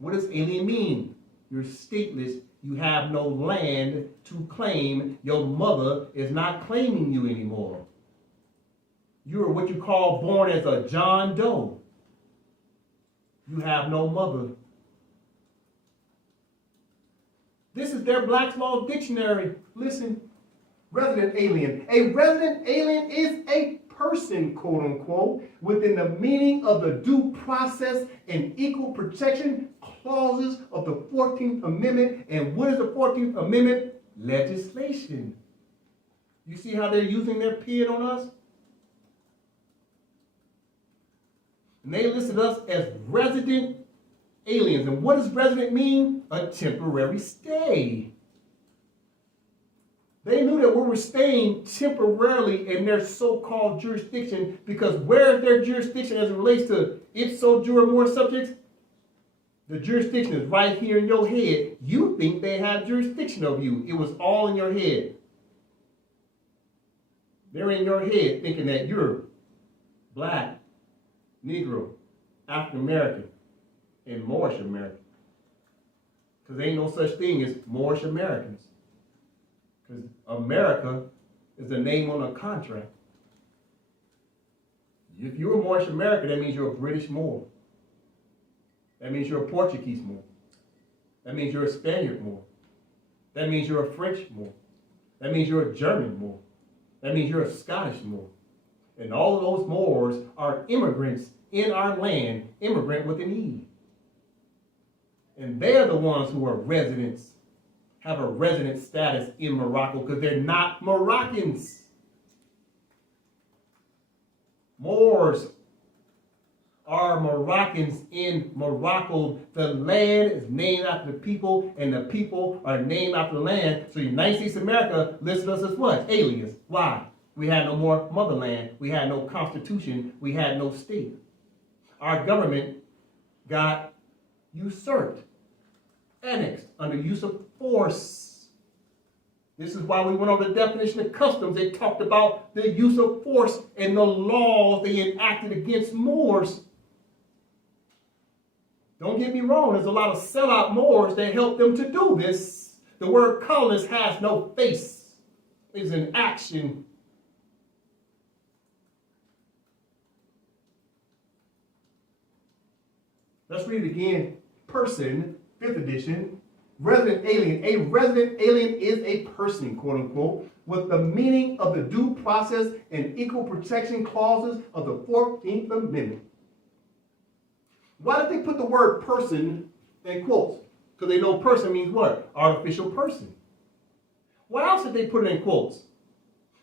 What does alien mean? You're stateless. You have no land to claim. Your mother is not claiming you anymore. You are what you call born as a John Doe. You have no mother. This is their Black's Law Dictionary. Listen, resident alien. A resident alien is a person, quote unquote, within the meaning of the due process and equal protection clauses of the 14th Amendment. And what is the 14th Amendment? Legislation. You see how they're using their pen on us? And they listed us as resident aliens. And what does resident mean? A temporary stay. They knew that we were staying temporarily in their so-called jurisdiction, because where is their jurisdiction as it relates to ipso jure more subjects? The jurisdiction is right here in your head. You think they have jurisdiction over you. It was all in your head. They're in your head thinking that you're black, Negro, African American, and Moorish American. Because there ain't no such thing as Moorish Americans. Because America is the name on a contract. If you're a Moorish American, that means you're a British Moor. That means you're a Portuguese Moor. That means you're a Spaniard Moor. That means you're a French Moor. That means you're a German Moor. That means you're a Scottish Moor. And all of those Moors are immigrants in our land, immigrant with an E. And they're the ones who are residents, have a resident status in Morocco, because they're not Moroccans. Moors are Moroccans in Morocco. The land is named after the people, and the people are named after the land. So the United States of America listed us as what? Aliens. Why? We had no more motherland. We had no constitution. We had no state. Our government got usurped, annexed under use of force. This is why we went over the definition of customs. They talked about the use of force and the laws they enacted against Moors. Don't get me wrong, there's a lot of sellout Moors that helped them to do this. The word colonist has no face. It's an action. Let's read it again. Person, 5th edition. Resident alien. A resident alien is a person, quote unquote, with the meaning of the due process and equal protection clauses of the 14th Amendment. Why did they put the word person in quotes? Because they know person means what? Artificial person. Why else did they put it in quotes?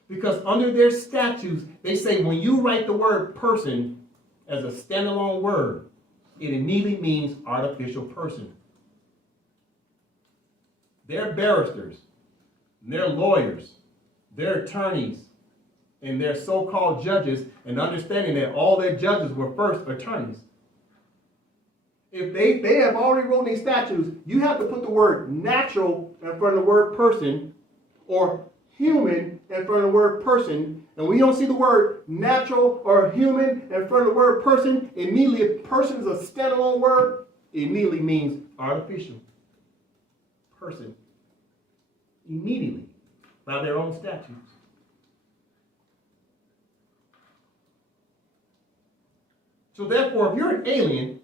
Because under their statutes, they say when you write the word person as a standalone word, it immediately means artificial person. Their barristers, their lawyers, their attorneys, and their so-called judges, and understanding that all their judges were first attorneys. If they have already wrote in statutes, you have to put the word natural in front of the word person, or human in front of the word person. And when you don't see the word natural or human in front of the word person, immediately if person is a standalone word, it immediately means artificial person. Immediately, by their own statutes. So therefore, if you're an alien,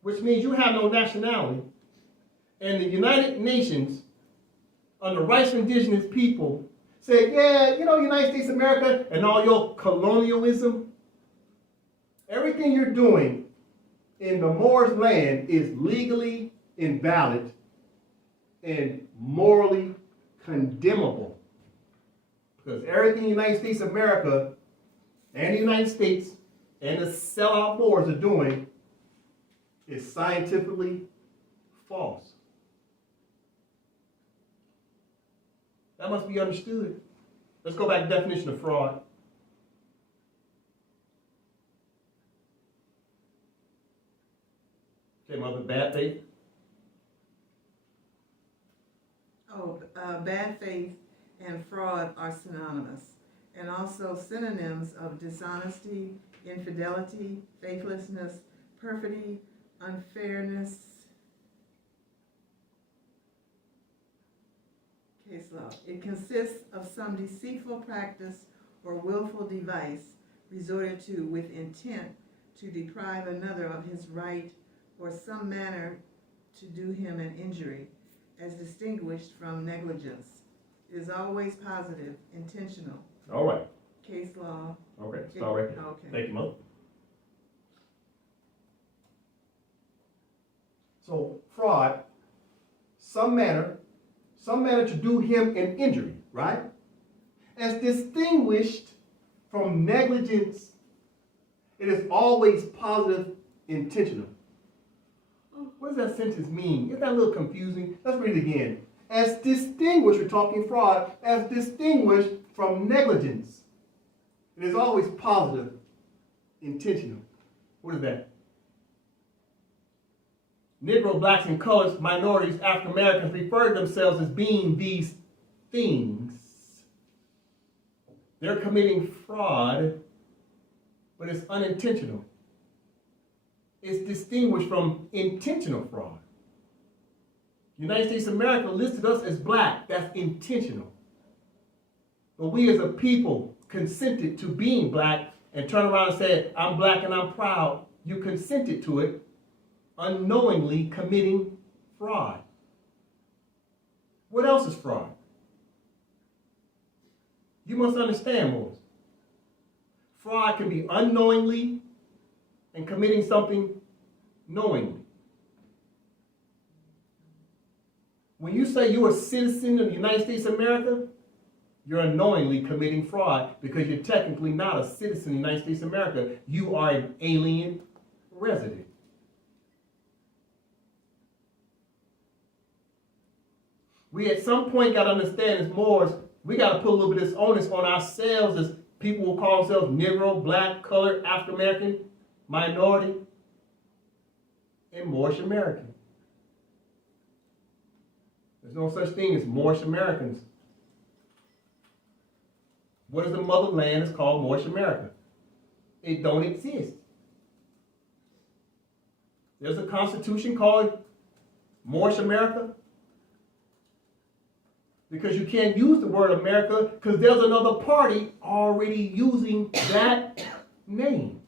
which means you have no nationality, and the United Nations, on the rights of indigenous people, say, yeah, you know, United States of America and all your colonialism, everything you're doing in the Moors land is legally invalid and morally condemnable. Because everything the United States of America and the United States and the sellout Moors are doing is scientifically false. That must be understood. Let's go back to the definition of fraud. Okay, mother, bad faith. Bad faith and fraud are synonymous, and also synonyms of dishonesty, infidelity, faithlessness, perfidy, unfairness. Case law. It consists of some deceitful practice or willful device resorted to with intent to deprive another of his right or some manner to do him an injury, as distinguished from negligence. It is always positive, intentional. All right. Case law Okay, start right there. Okay. Thank you, Mother. So fraud, some manner to do him an injury, right? As distinguished from negligence, it is always positive, intentional. What does that sentence mean? Isn't that a little confusing? Let's read it again. As distinguished, we're talking fraud, as distinguished from negligence, it is always positive, intentional. What is that? Negro, blacks, and colors, minorities, African Americans refer to themselves as being these things. They're committing fraud, but it's unintentional. It's distinguished from intentional fraud. United States of America listed us as black. That's intentional. But we as a people consented to being black and turn around and said, I'm black and I'm proud. You consented to it, unknowingly committing fraud. What else is fraud? You must understand, Morris. Fraud can be unknowingly and committing something knowingly. When you say you're a citizen of the United States of America, you're unknowingly committing fraud because you're technically not a citizen of the United States of America. You are an alien resident. We at some point got to understand as Moors, we got to put a little bit of this onus on ourselves as people who call themselves Negro, black, colored, African American, minority, and Moorish American. There's no such thing as Moorish Americans. What is the motherland is called Moorish America? It don't exist. There's a constitution called Moorish America. Because you can't use the word America because there's another party already using that name.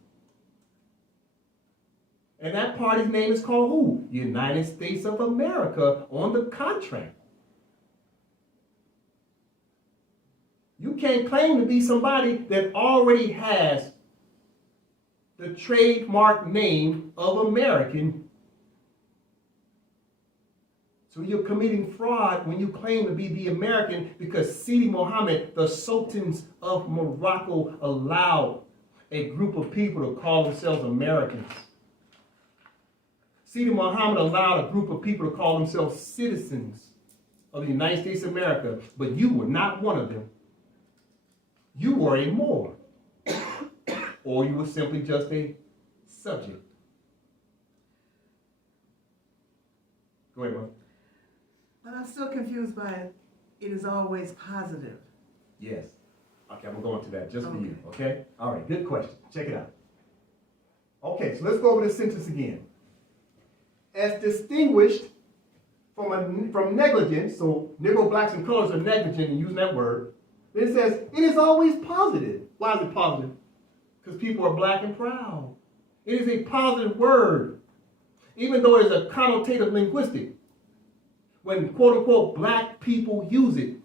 And that party's name is called who? United States of America on the contract. You can't claim to be somebody that already has the trademark name of American. So you're committing fraud when you claim to be the American because Sidi Mohammed, the sultans of Morocco, allowed a group of people to call themselves Americans. Sidi Mohammed allowed a group of people to call themselves citizens of the United States of America, but you were not one of them. You were a Moor, or you were simply just a subject. Go ahead, Mark. But I'm still confused by it is always positive. Yes. Okay, I'm going to that just for you, okay? All right, good question. Check it out. Okay, so let's go over this sentence again. As distinguished from negligence, so Negro, blacks, and colors are negligent in using that word, it says it is always positive. Why is it positive? Because people are black and proud. It is a positive word, even though it is a connotative linguistic. When quote-unquote black people use it,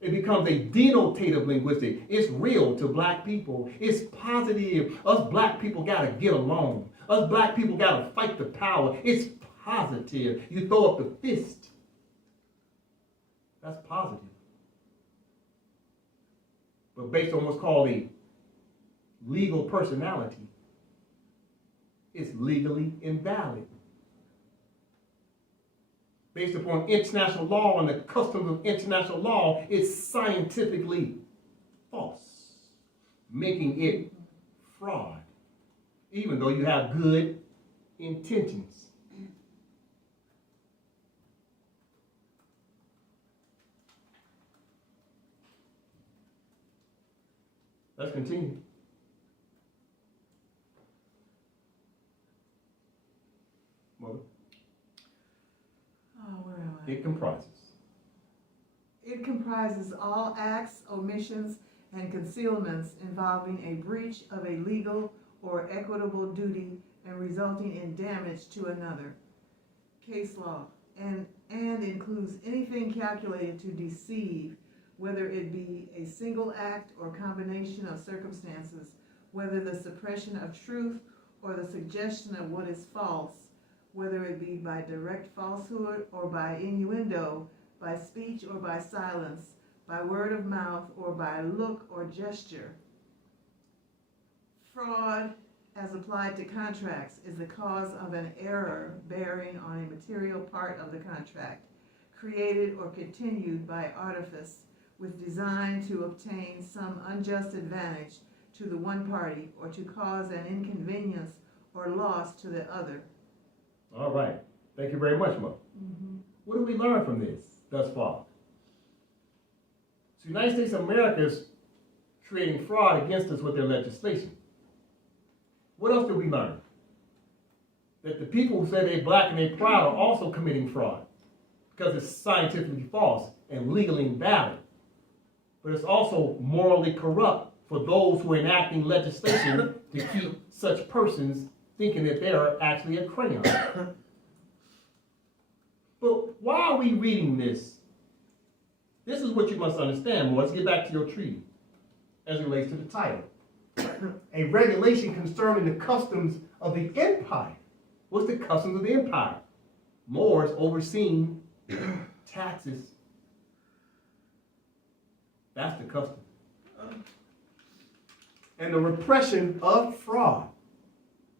it becomes a denotative linguistic. It's real to black people. It's positive. Us black people got to get along. Us black people got to fight the power. It's positive. You throw up the fist. That's positive. But based on what's called a legal personality, it's legally invalid. Based upon international law and the customs of international law, it's scientifically false, making it fraud, even though you have good intentions. Let's continue. Mother. Where am I? It comprises. It comprises all acts, omissions, and concealments involving a breach of a legal or equitable duty and resulting in damage to another. Case law. And includes anything calculated to deceive, whether it be a single act or combination of circumstances, whether the suppression of truth or the suggestion of what is false, whether it be by direct falsehood or by innuendo, by speech or by silence, by word of mouth or by look or gesture. Fraud, as applied to contracts, is the cause of an error bearing on a material part of the contract, created or continued by artifice, with design to obtain some unjust advantage to the one party or to cause an inconvenience or loss to the other. All right. Thank you very much, Mo. What do we learn from this thus far? So the United States of America is creating fraud against us with their legislation. What else did we learn? That the people who say they're black and they're proud are also committing fraud because it's scientifically false and legally invalid. But it's also morally corrupt for those who are enacting legislation to keep such persons thinking that they are actually a crayon. But why are we reading this? This is what you must understand. Let's get back to your treaty as it relates to the title. A regulation concerning the customs of the empire. What's the customs of the empire? Moors overseeing taxes. That's the custom. And the repression of fraud.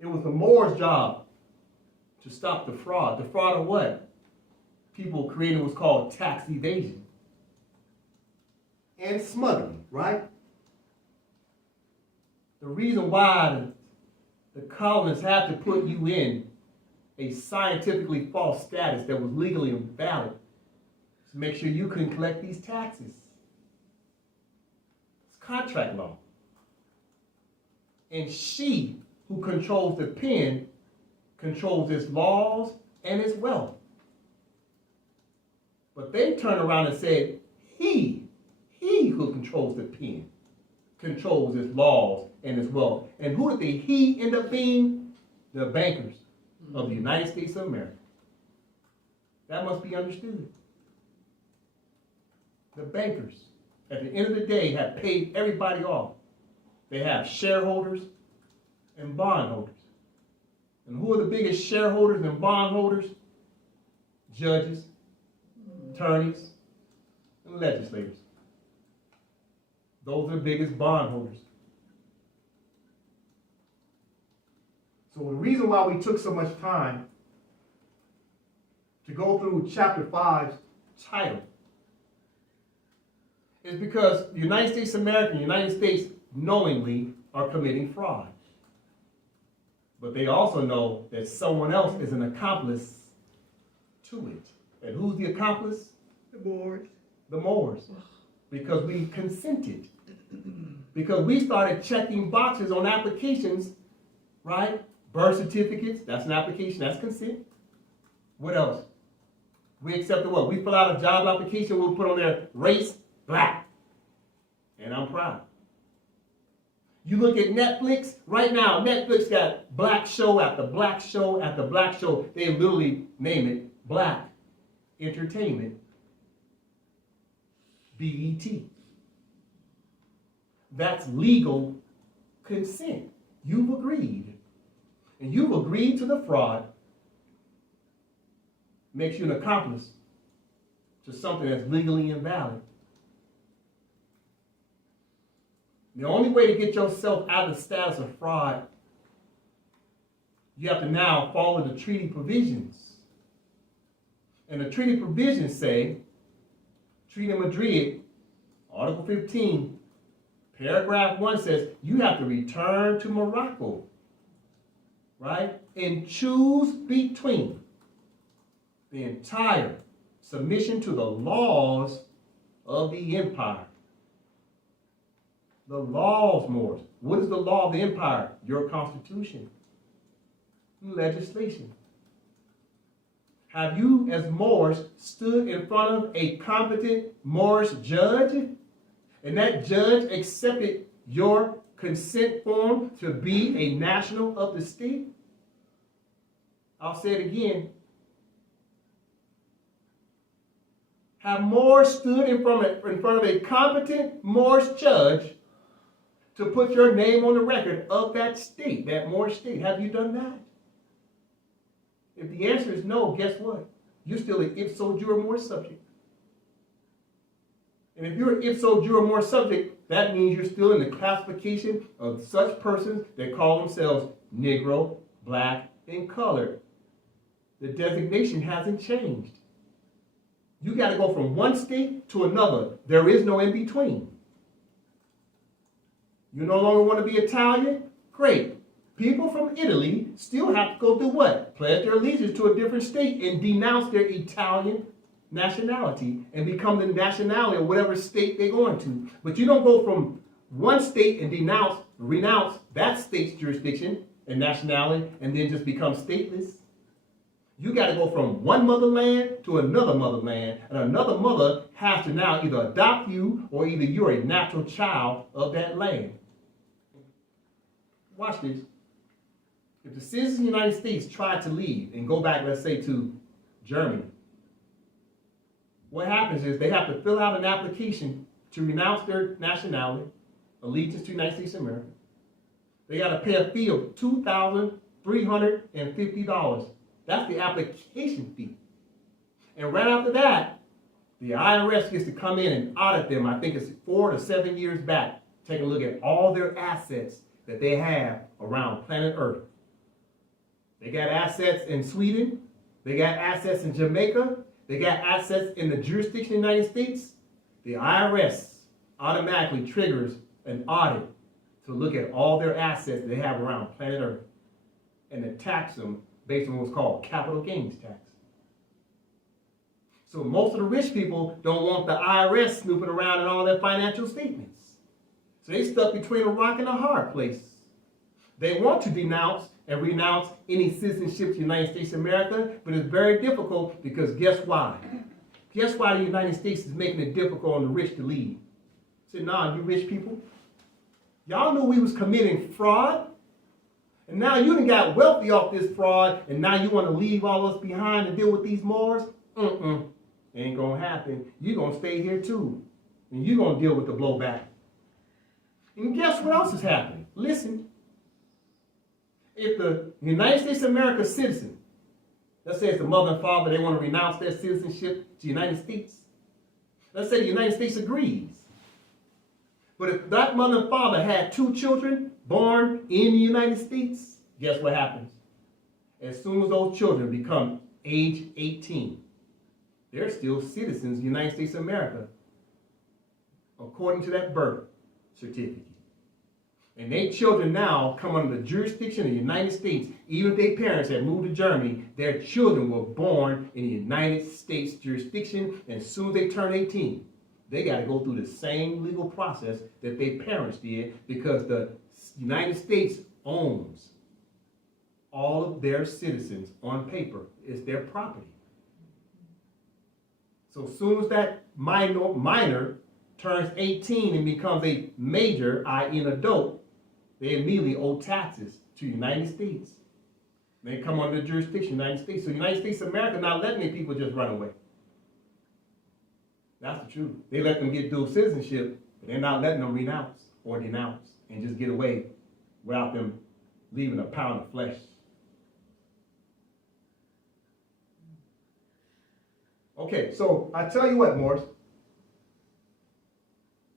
It was the Moors' job to stop the fraud. The fraud of what? People created what's called tax evasion. And smuggling, right? The reason why the colonists had to put you in a scientifically false status that was legally invalid is to make sure you couldn't collect these taxes. It's contract law. And she who controls the pen controls its laws and its wealth. But they turned around and said, he who controls the pen controls its laws and its wealth. And who did the he end up being? The bankers of the United States of America. That must be understood. The bankers, at the end of the day, have paid everybody off. They have shareholders and bondholders. And who are the biggest shareholders and bondholders? Judges, attorneys, and legislators. Those are the biggest bondholders. So the reason why we took so much time to go through chapter 5's title is because the United States of America and the United States knowingly are committing fraud. But they also know that someone else is an accomplice to it. And who's the accomplice? The Moors. The Moors. Because we consented. Because we started checking boxes on applications, right? Birth certificates, that's an application, that's consent. What else? We accepted what? We fill out a job application, we'll put on there race, black. And I'm proud. You look at Netflix, right now, Netflix got black show after black show after black show. They literally name it Black Entertainment, BET. That's legal consent. You've agreed. And you've agreed to the fraud. Makes you an accomplice to something that's legally invalid. The only way to get yourself out of the status of fraud, you have to now follow the treaty provisions. And the treaty provisions say, Treaty of Madrid, Article 15, Paragraph 1 says, you have to return to Morocco, right? And choose between the entire submission to the laws of the empire. The laws, Moors. What is the law of the empire? Your constitution. Legislation. Have you, as Moors, stood in front of a competent Moorish judge? And that judge accepted your consent form to be a national of the state? I'll say it again. Have Moors stood in front of a competent Moorish judge to put your name on the record of that state, that Moorish state? Have you done that? If the answer is no, guess what? You're still an ipso jure Moorish subject. And if you're an ipso jure Moorish subject, that means you're still in the classification of such persons that call themselves Negro, black, and colored. The designation hasn't changed. You got to go from one state to another. There is no in between. You no longer want to be Italian? Great. People from Italy still have to go through what? Pledge their allegiance to a different state and denounce their Italian nationality and become the nationality of whatever state they're going to. But you don't go from one state and renounce that state's jurisdiction and nationality and then just become stateless. You got to go from one motherland to another motherland, and another mother has to now either adopt you or either you're a natural child of that land. Watch this. If the citizens of the United States try to leave and go back, let's say, to Germany, what happens is they have to fill out an application to renounce their nationality, allegiance to the United States of America. They got to pay a fee of $2,350. That's the application fee. And right after that, the IRS gets to come in and audit them. I think it's 4 to 7 years back. Take a look at all their assets that they have around planet Earth. They got assets in Sweden. They got assets in Jamaica. They got assets in the jurisdiction of the United States. The IRS automatically triggers an audit to look at all their assets that they have around planet Earth and to tax them based on what's called capital gains tax. So most of the rich people don't want the IRS snooping around in all their financial statements. So they stuck between a rock and a hard place. They want to denounce and renounce any citizenship to the United States of America, but it's very difficult because guess why? Guess why the United States is making it difficult on the rich to leave? Say, nah, you rich people, y'all knew we was committing fraud, and now you done got wealthy off this fraud, and now you want to leave all us behind and deal with these Moors? Ain't gonna happen. You're gonna stay here too, and you're gonna deal with the blowback. And guess what else is happening? Listen. If the United States of America citizen, let's say it's the mother and father, they want to renounce their citizenship to the United States. Let's say the United States agrees. But if that mother and father had 2 children born in the United States, guess what happens? As soon as those children become age 18, they're still citizens of the United States of America, according to that birth certificate. And their children now come under the jurisdiction of the United States. Even if their parents had moved to Germany, their children were born in the United States jurisdiction. And as soon as they turn 18, they got to go through the same legal process that their parents did, because the United States owns all of their citizens on paper. It's their property. So as soon as that minor turns 18 and becomes a major, i.e. an adult, they immediately owe taxes to the United States. They come under the jurisdiction of the United States. So the United States of America not letting their people just run away. That's the truth. They let them get dual citizenship, but they're not letting them renounce or denounce and just get away without them leaving a pound of flesh. Okay, so I tell you what, Morris.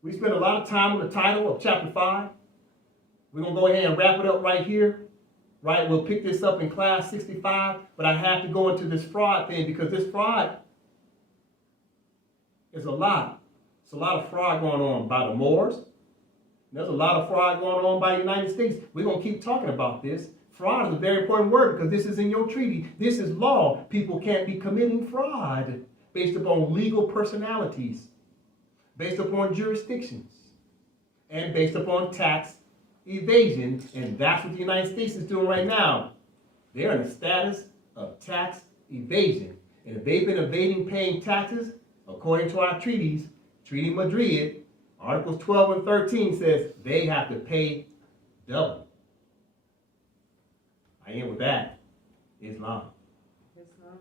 We spent a lot of time on the title of chapter 5. We're going to go ahead and wrap it up right here. Right? We'll pick this up in class 65, but I have to go into this fraud thing because this fraud is a lot. It's a lot of fraud going on by the Moors. There's a lot of fraud going on by the United States. We're going to keep talking about this. Fraud is a very important word because this is in your treaty. This is law. People can't be committing fraud based upon legal personalities, based upon jurisdictions, and based upon tax evasion. And that's what the United States is doing right now. They're in a status of tax evasion. And if they've been evading paying taxes, according to our treaties, Treaty Madrid, Articles 12 and 13 says they have to pay double. I end with that. Islam. Islam.